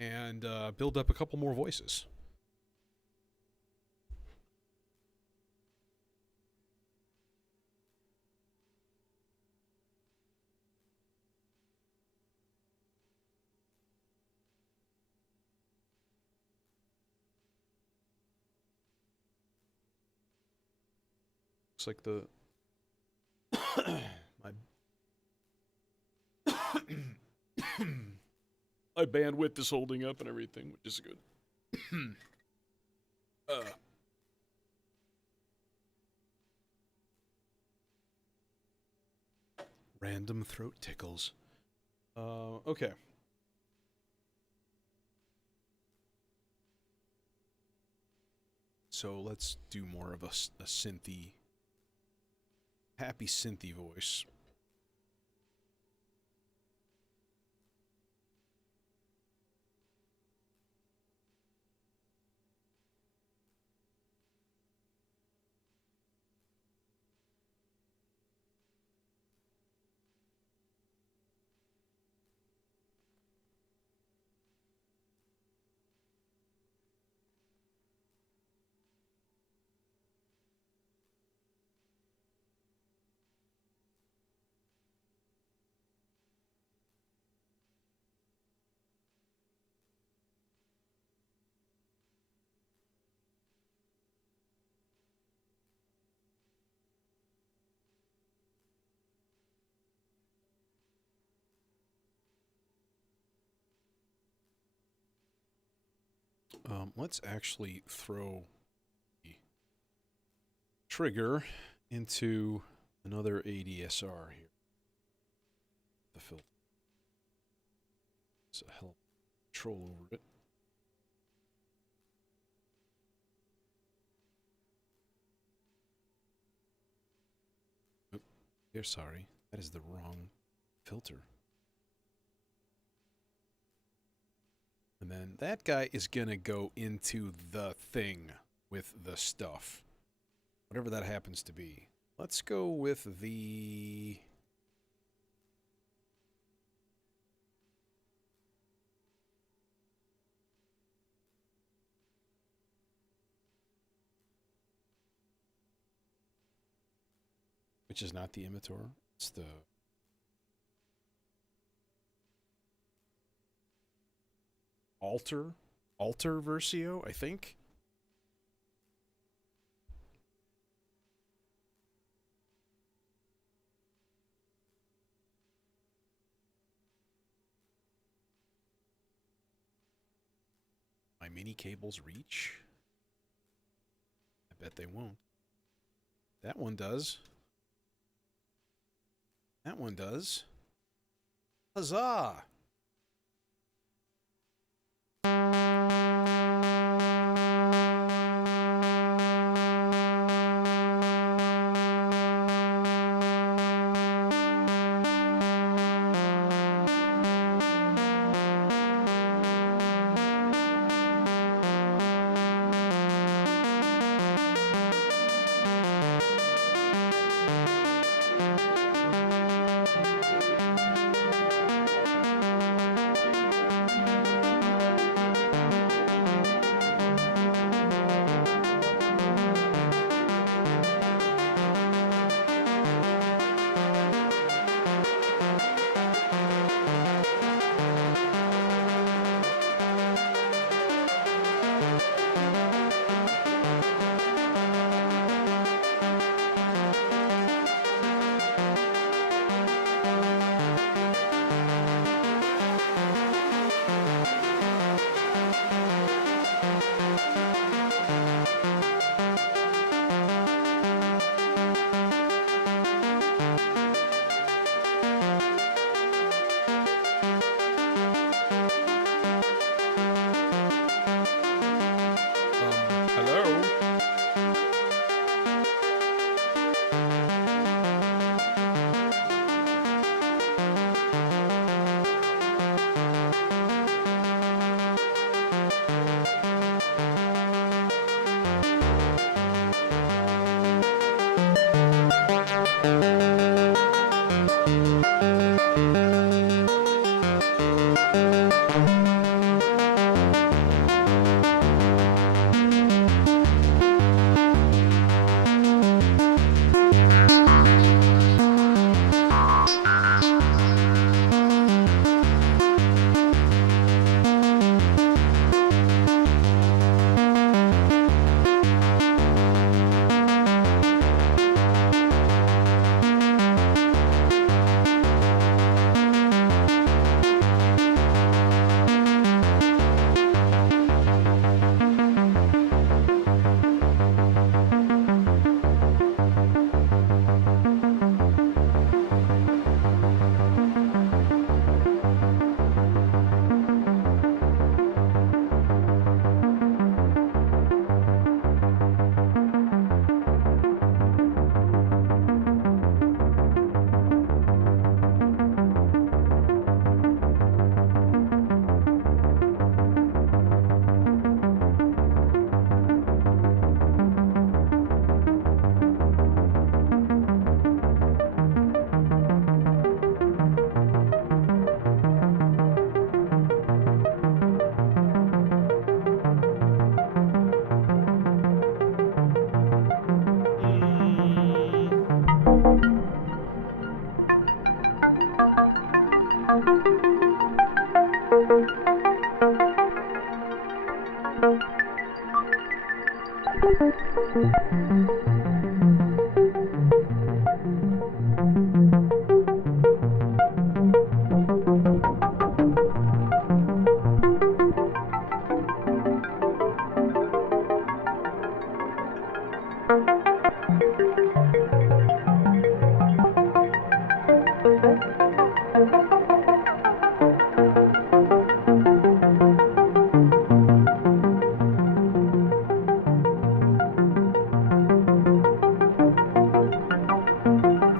and build up a couple more voices. Looks like the my bandwidth is holding up and everything, which is good. Random throat tickles. Okay. So let's do more of a synthy, happy synthy voice. Let's actually throw the trigger into another ADSR here. The filter. It's a hell of control over it. Oh, they're sorry. That is the wrong filter. And then that guy is gonna go into the thing with the stuff. Whatever that happens to be. Let's go with the... which is not the emitter. It's the... Alter Versio, I think. My mini cables reach? I bet they won't. That one does. That one does. Huzzah!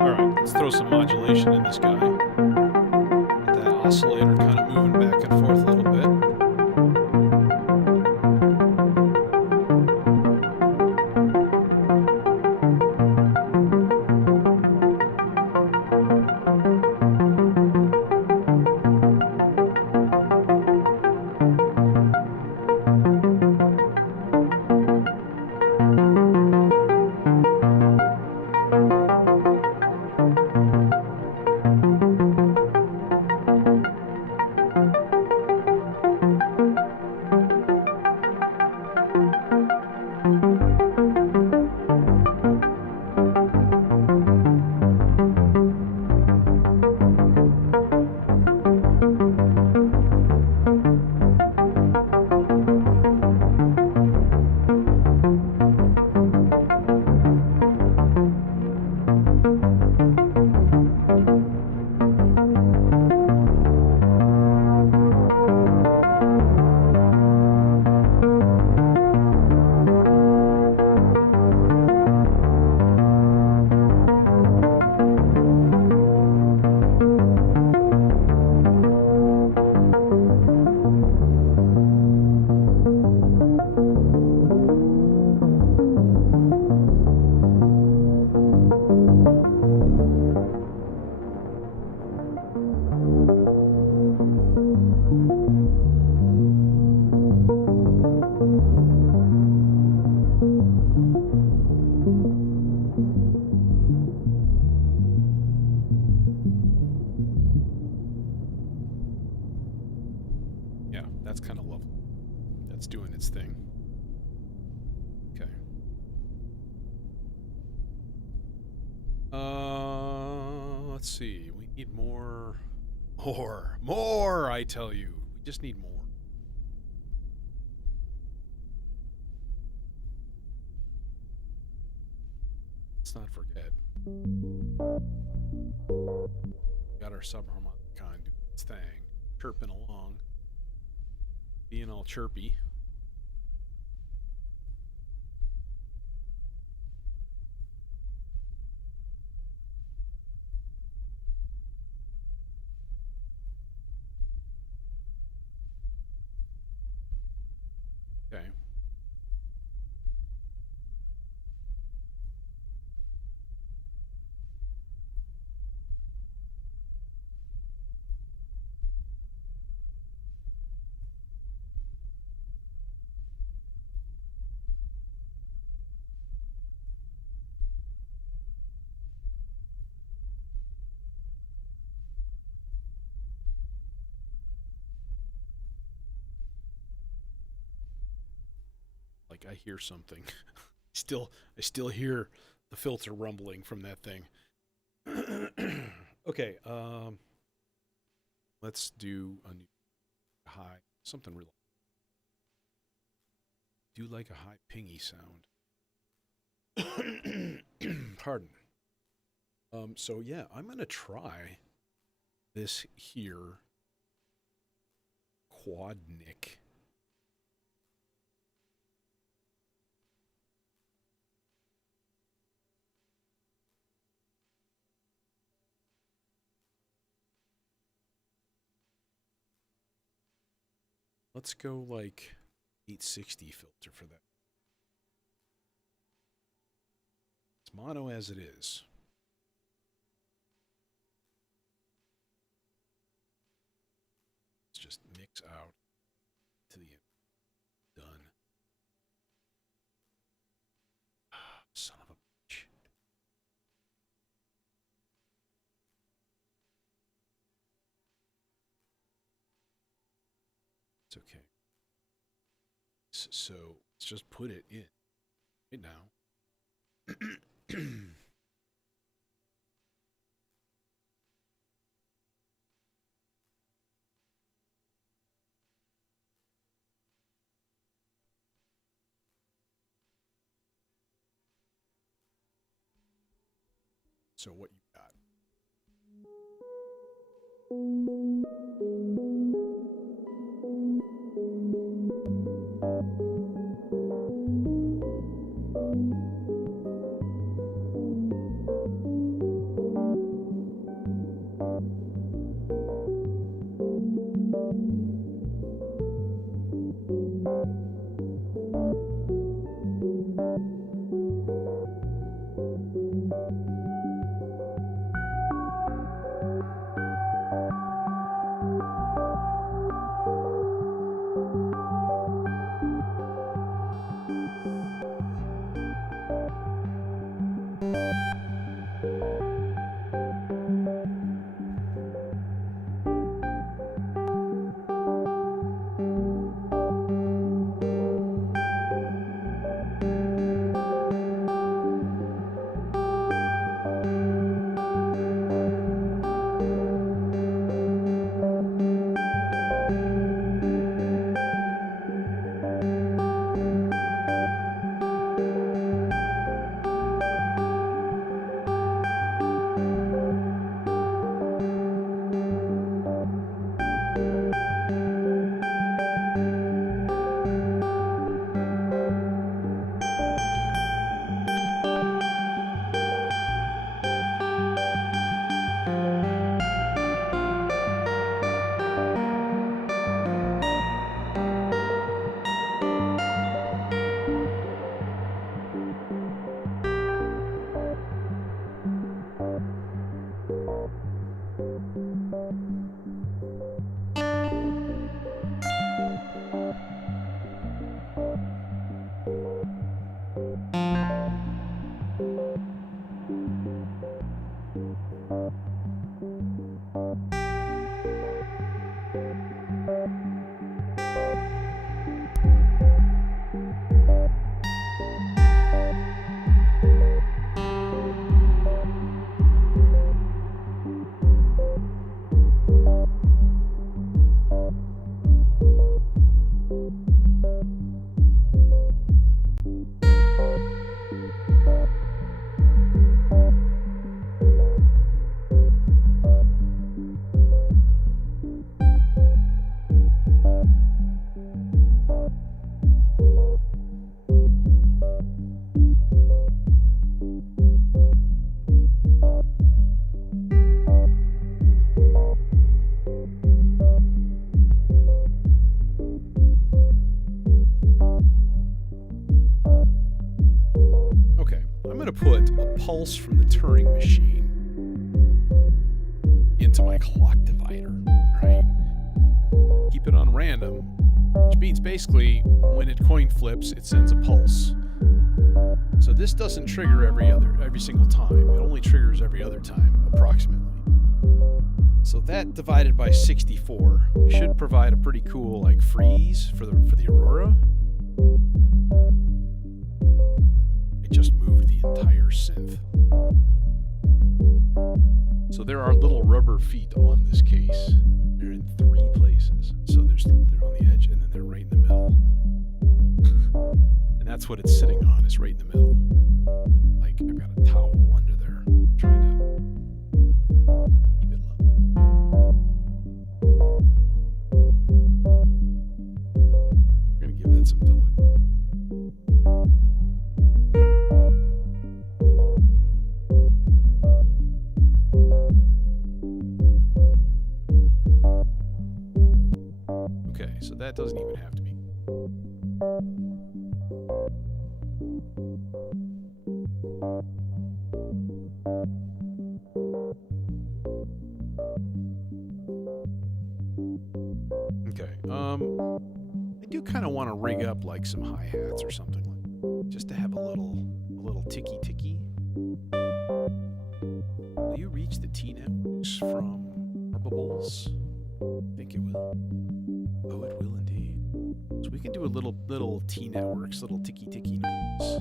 Alright, let's throw some modulation in this guy. Get that oscillator kind of moving back and forth a little bit. Yeah, that's kind of lovely. That's doing its thing. Okay. Let's see. We need more. More, I tell you. We just need more. Let's not forget. Got our subharmonicon doing its thing. Chirping along. Being all chirpy. Okay. Like I hear something. I still hear the filter rumbling from that thing. Okay, let's do a new high, something real. Do like a high pingy sound. Pardon. So yeah, I'm gonna try this here quad nick. Let's go like 860 filter for that. It's mono as it is. Let's just mix out to the end. Done. Son of a bitch. It's okay. So let's just put it in. right now. So what you got? Put a pulse from the Turing machine into my clock divider, right? Keep it on random, which means basically when it coin flips, it sends a pulse. So this doesn't trigger every single time. It only triggers every other time, approximately. So that divided by 64 should provide a pretty cool like freeze for the Aurora. Just moved the entire synth. So there are little rubber feet on this case. They're in 3 places. So they're on the edge and then they're right in the middle. And that's what it's sitting on, is right in the middle. Like I've got a towel under there trying to keep it low. We're gonna give that some delay. Okay, so that doesn't even have to be. Okay, I do kind of want to rig up like some hi-hats or something, like just to have a little ticky. Will you reach the T networks from Arbables? I think it will. Oh, it will indeed. So we can do a little T networks, little ticky noise.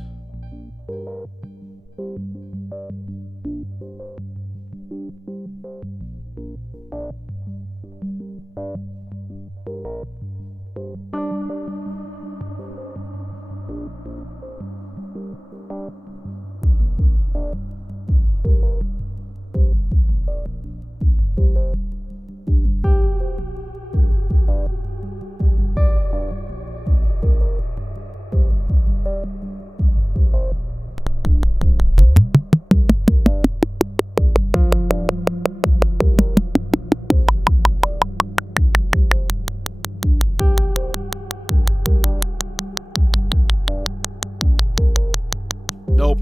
Nope.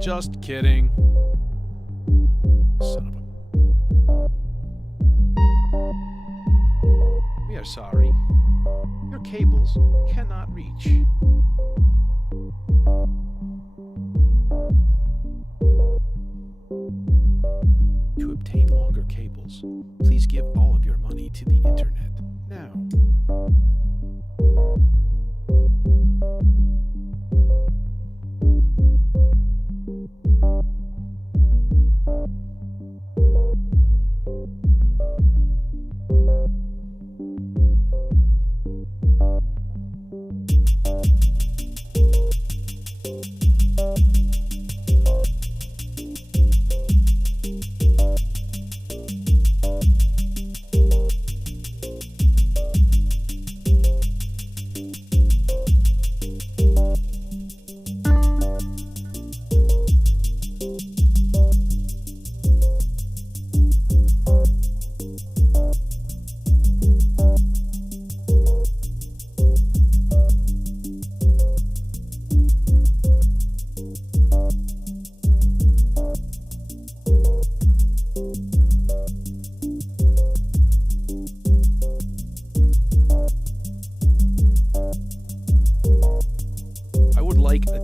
Just kidding. Son of a... We are sorry. Your cables cannot reach. To obtain longer cables, please give all of your money to the internet now.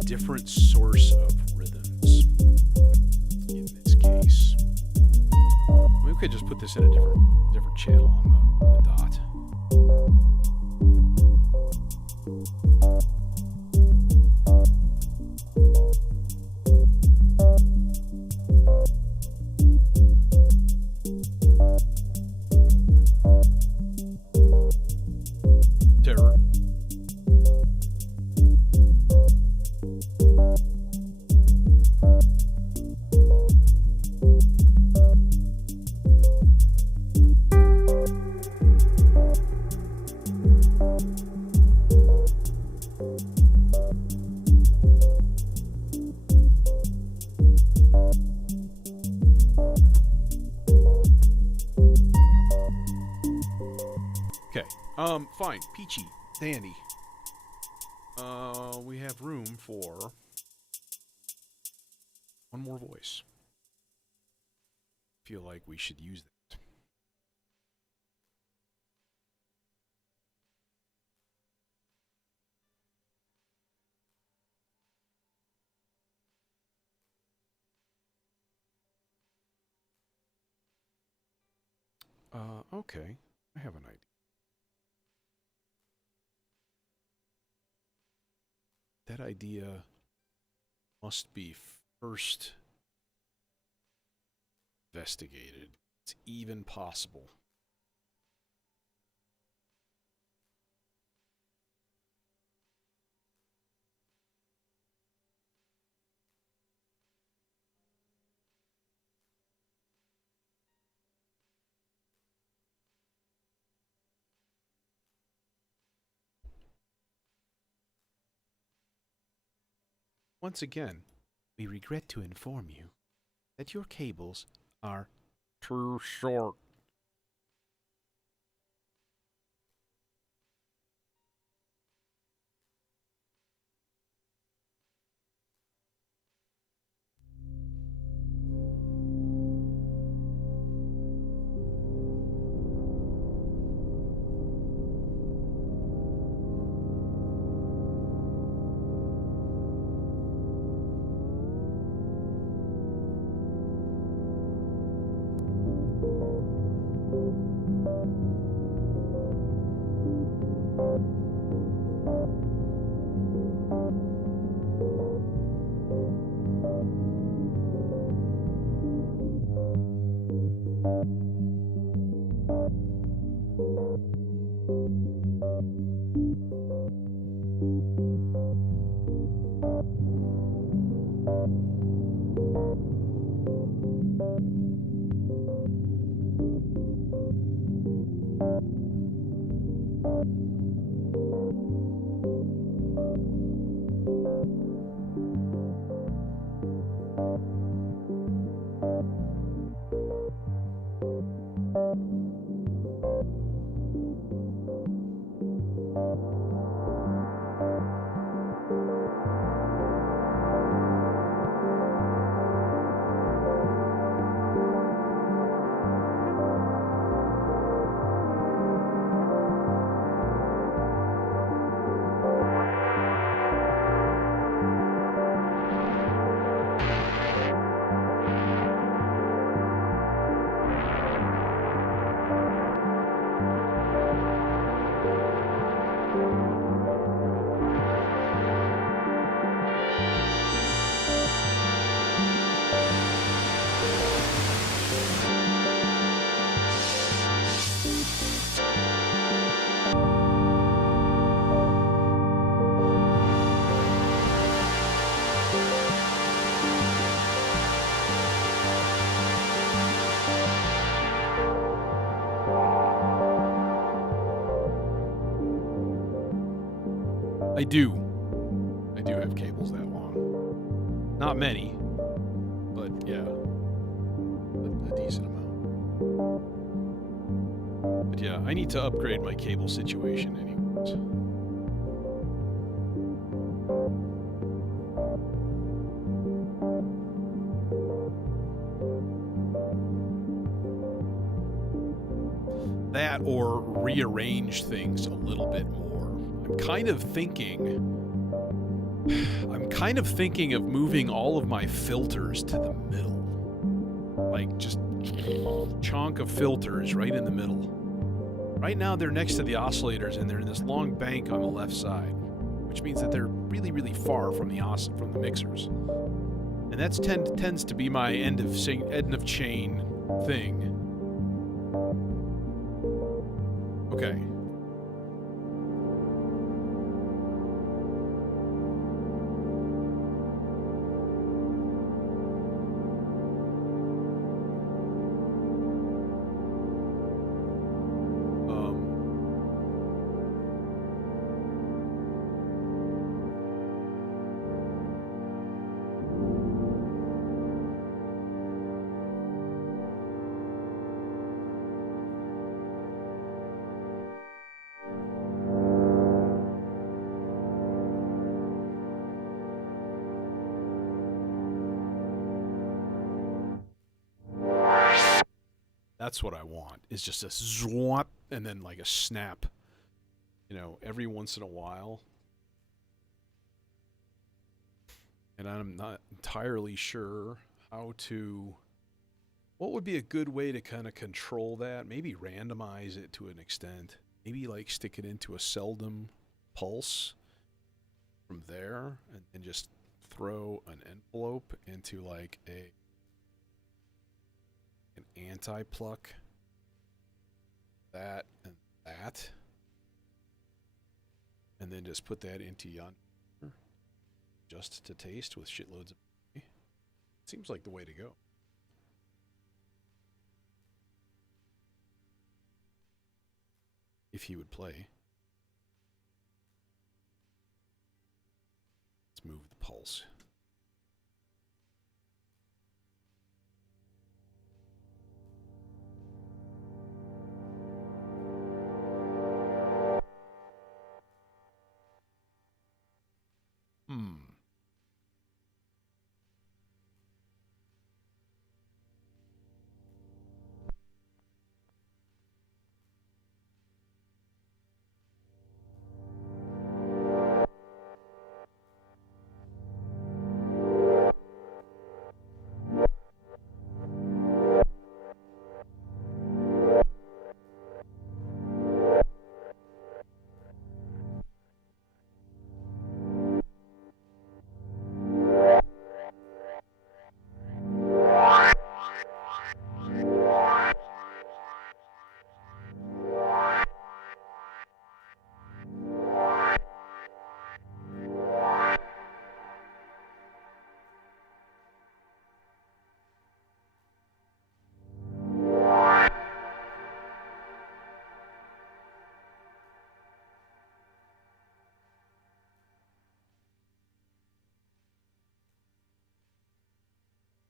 Different source of rhythms in this case. We could just put this in a different channel on the dot. Terror. Fine. Peachy. Dandy. We have room for one more voice. Feel like we should use that. Okay. I have an idea. That idea must be first investigated. It's even possible. Once again, we regret to inform you that your cables are too short. I do. I do have cables that long. Not many, but yeah, a decent amount. But yeah, I need to upgrade my cable situation anyways. That or rearrange things a little bit more. I'm kind of thinking of moving all of my filters to the middle. Like just chunk of filters right in the middle. Right now they're next to the oscillators and they're in this long bank on the left side, which means that they're really, really far from the mixers. And that tends to be my end of chain thing. Okay. That's what I want, is just a zwap and then like a snap, you know, every once in a while. And I'm not entirely sure what would be a good way to kind of control that. Maybe randomize it to an extent. Maybe like stick it into a seldom pulse from there and then just throw an envelope into like an anti-pluck, that and that, and then just put that into yonder just to taste with shitloads of it seems like the way to go. If he would play. Let's move the pulse.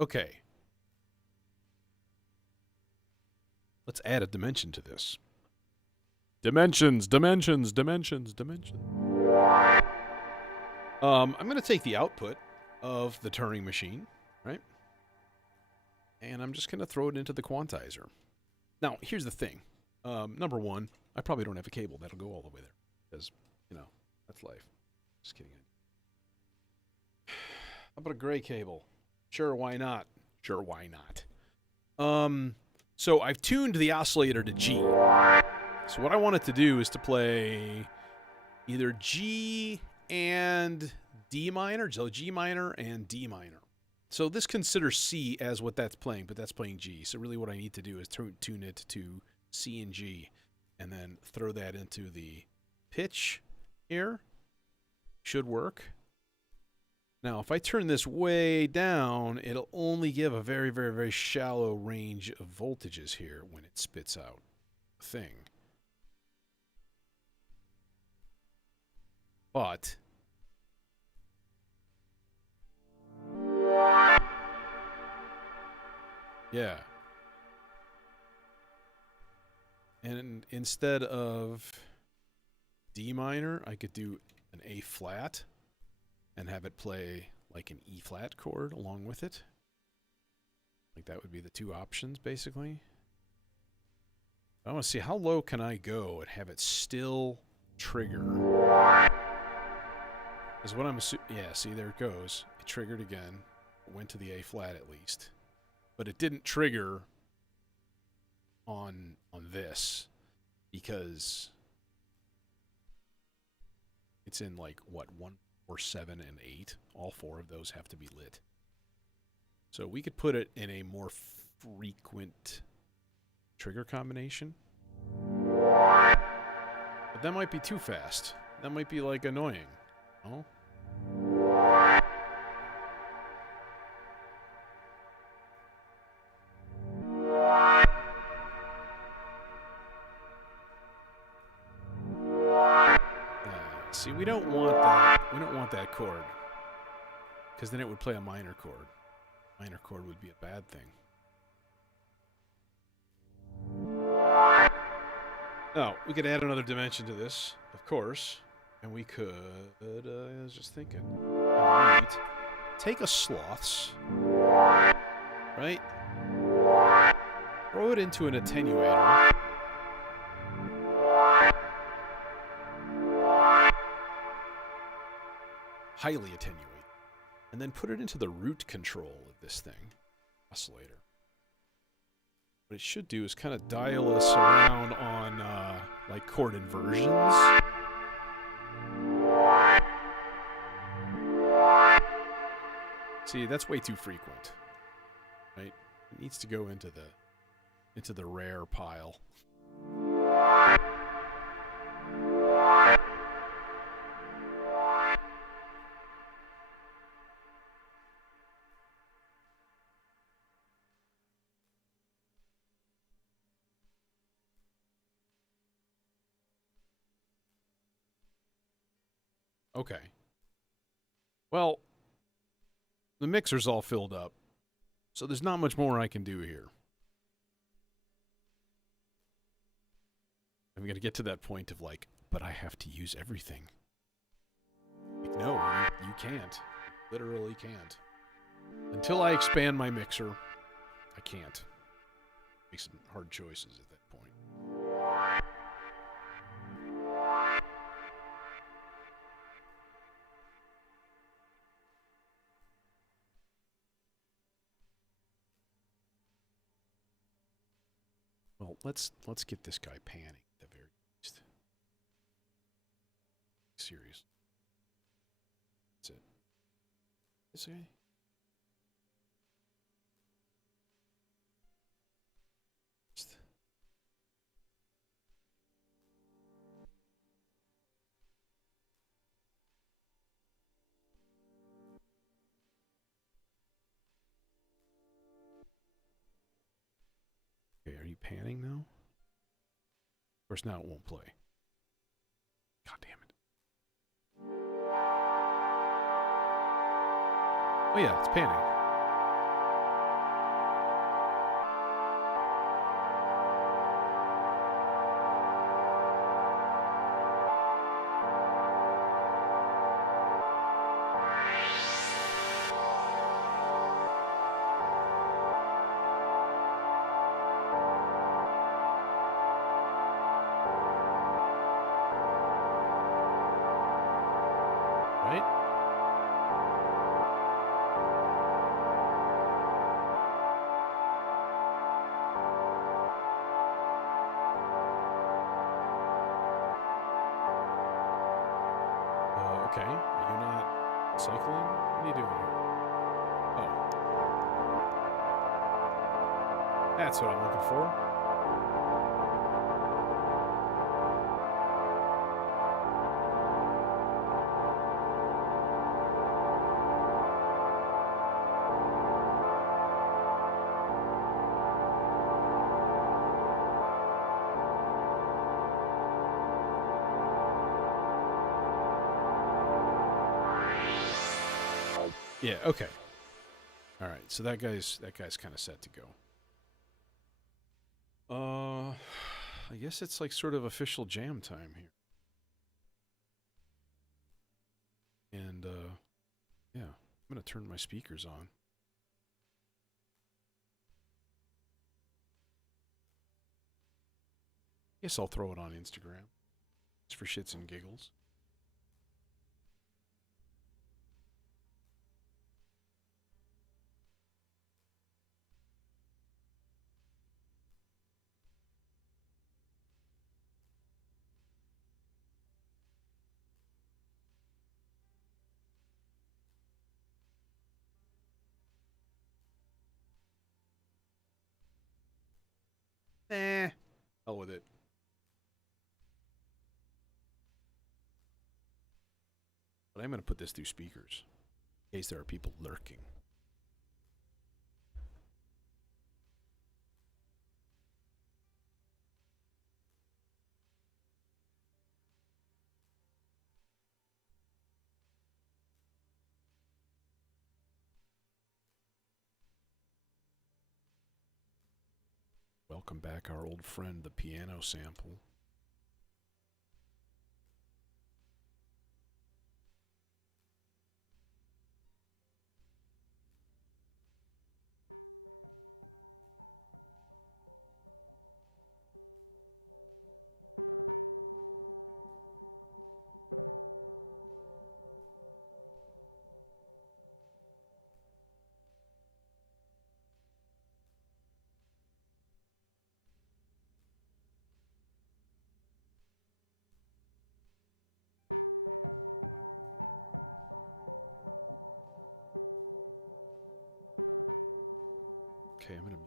Okay. Let's add a dimension to this. Dimensions, dimensions, dimensions, dimensions. I'm going to take the output of the Turing machine, right? And I'm just going to throw it into the quantizer. Now, here's the thing. Number one, I probably don't have a cable that'll go all the way there. Because, you know, that's life. Just kidding. How about a gray cable? Sure, why not? Sure, why not? So I've tuned the oscillator to G. So what I want it to do is to play either G and D minor, so G minor and D minor. So this considers C as what that's playing, but that's playing G. So really what I need to do is tune it to C and G, and then throw that into the pitch here. Should work. Now, if I turn this way down, it'll only give a very, very, very shallow range of voltages here when it spits out a thing. But yeah. And instead of D minor, I could do an A flat and have it play like an E flat chord along with it. Like that would be the two options, basically. I want to see how low can I go and have it still trigger. Is what I'm assuming. Yeah, see, there it goes. It triggered again. It went to the A flat at least. But it didn't trigger on this because it's in like, what, 1, 4, 7, and 8. All four of those have to be lit. So we could put it in a more frequent trigger combination. But that might be too fast. That might be like annoying. Oh. See, we don't want that. We don't want that chord. Because then it would play a minor chord. Minor chord would be a bad thing. Oh, we could add another dimension to this, of course. And we could, I was just thinking, take a sloths, right? Throw it into an attenuator. Highly attenuate. And then put it into the root control of this thing, oscillator. What it should do is kind of dial us around on like chord inversions. See, that's way too frequent, right? It needs to go into the rare pile. Okay. Well, the mixer's all filled up, so there's not much more I can do here. I'm going to get to that point of like, but I have to use everything. Like, no, you can't. Literally can't. Until I expand my mixer, I can't. Make some hard choices at that point. Well, let's get this guy panning at the very least. Seriously. That's it. This guy? Okay, are you panning now? Of course, now it won't play. God damn it. Oh yeah, it's panning. cycling? What are you doing here? Oh. That's what I'm looking for. Yeah, okay. All right, so that guy's kind of set to go. I guess it's like sort of official jam time here. And yeah, I'm going to turn my speakers on. Guess I'll throw it on Instagram. It's for shits and giggles. Hell with it. But I'm going to put this through speakers in case there are people lurking. Welcome back, our old friend, the piano sample. Okay, I'm going to...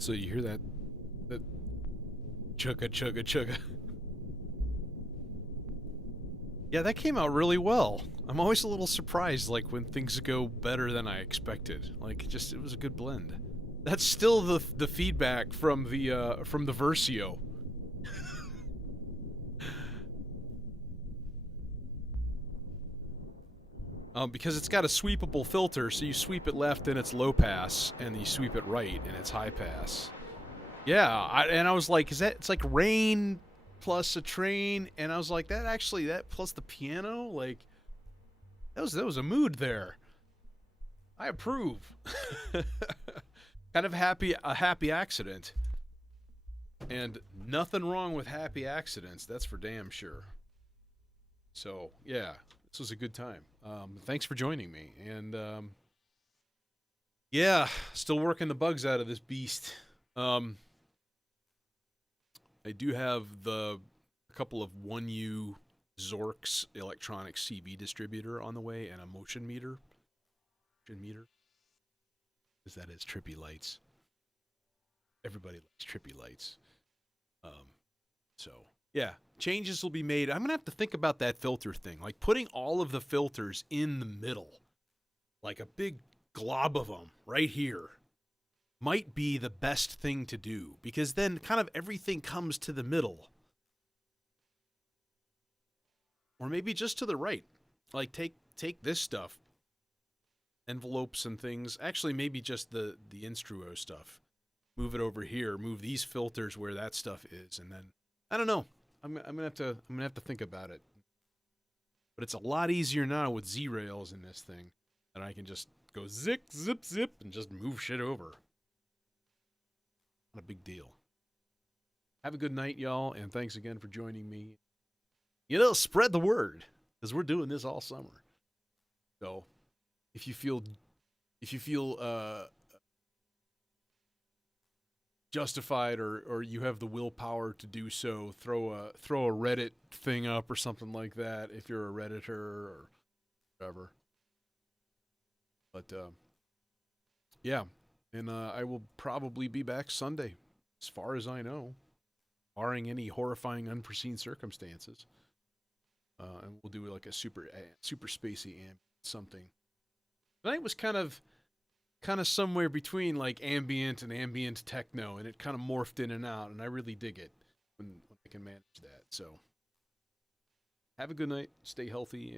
So you hear that chugga chugga chugga. Yeah, that came out really well. I'm always a little surprised, like when things go better than I expected. Like, it was a good blend. That's still the feedback from the Versio. Because it's got a sweepable filter, so you sweep it left and it's low pass, and you sweep it right and it's high pass. Yeah, I was like, it's like rain plus a train, and I was like, that plus the piano, like, that was a mood there. I approve. Kind of a happy accident. And nothing wrong with happy accidents, that's for damn sure. So, yeah, this was a good time. Thanks for joining me. And, yeah, still working the bugs out of this beast. I do have a couple of 1U Zork's electronic CV distributor on the way, and a motion meter. Because that is trippy lights. Everybody likes trippy lights. So, yeah, changes will be made. I'm going to have to think about that filter thing. Like putting all of the filters in the middle. Like a big glob of them right here. Might be the best thing to do. Because then kind of everything comes to the middle. Or maybe just to the right. Like take this stuff. Envelopes and things. Actually, maybe just the Instruo stuff. Move it over here. Move these filters where that stuff is, and then I don't know. I'm gonna have to think about it. But it's a lot easier now with Z rails in this thing, and I can just go zip zip zip and just move shit over. Not a big deal. Have a good night, y'all, and thanks again for joining me. You know, spread the word, because we're doing this all summer. So, if you feel justified or you have the willpower to do so, throw a Reddit thing up or something like that if you're a Redditor or whatever. But yeah, and I will probably be back Sunday, as far as I know, barring any horrifying unforeseen circumstances. And we'll do like a super spacey something. Tonight was kind of somewhere between like ambient and ambient techno, and it kind of morphed in and out, and I really dig it when I can manage that. So have a good night, stay healthy.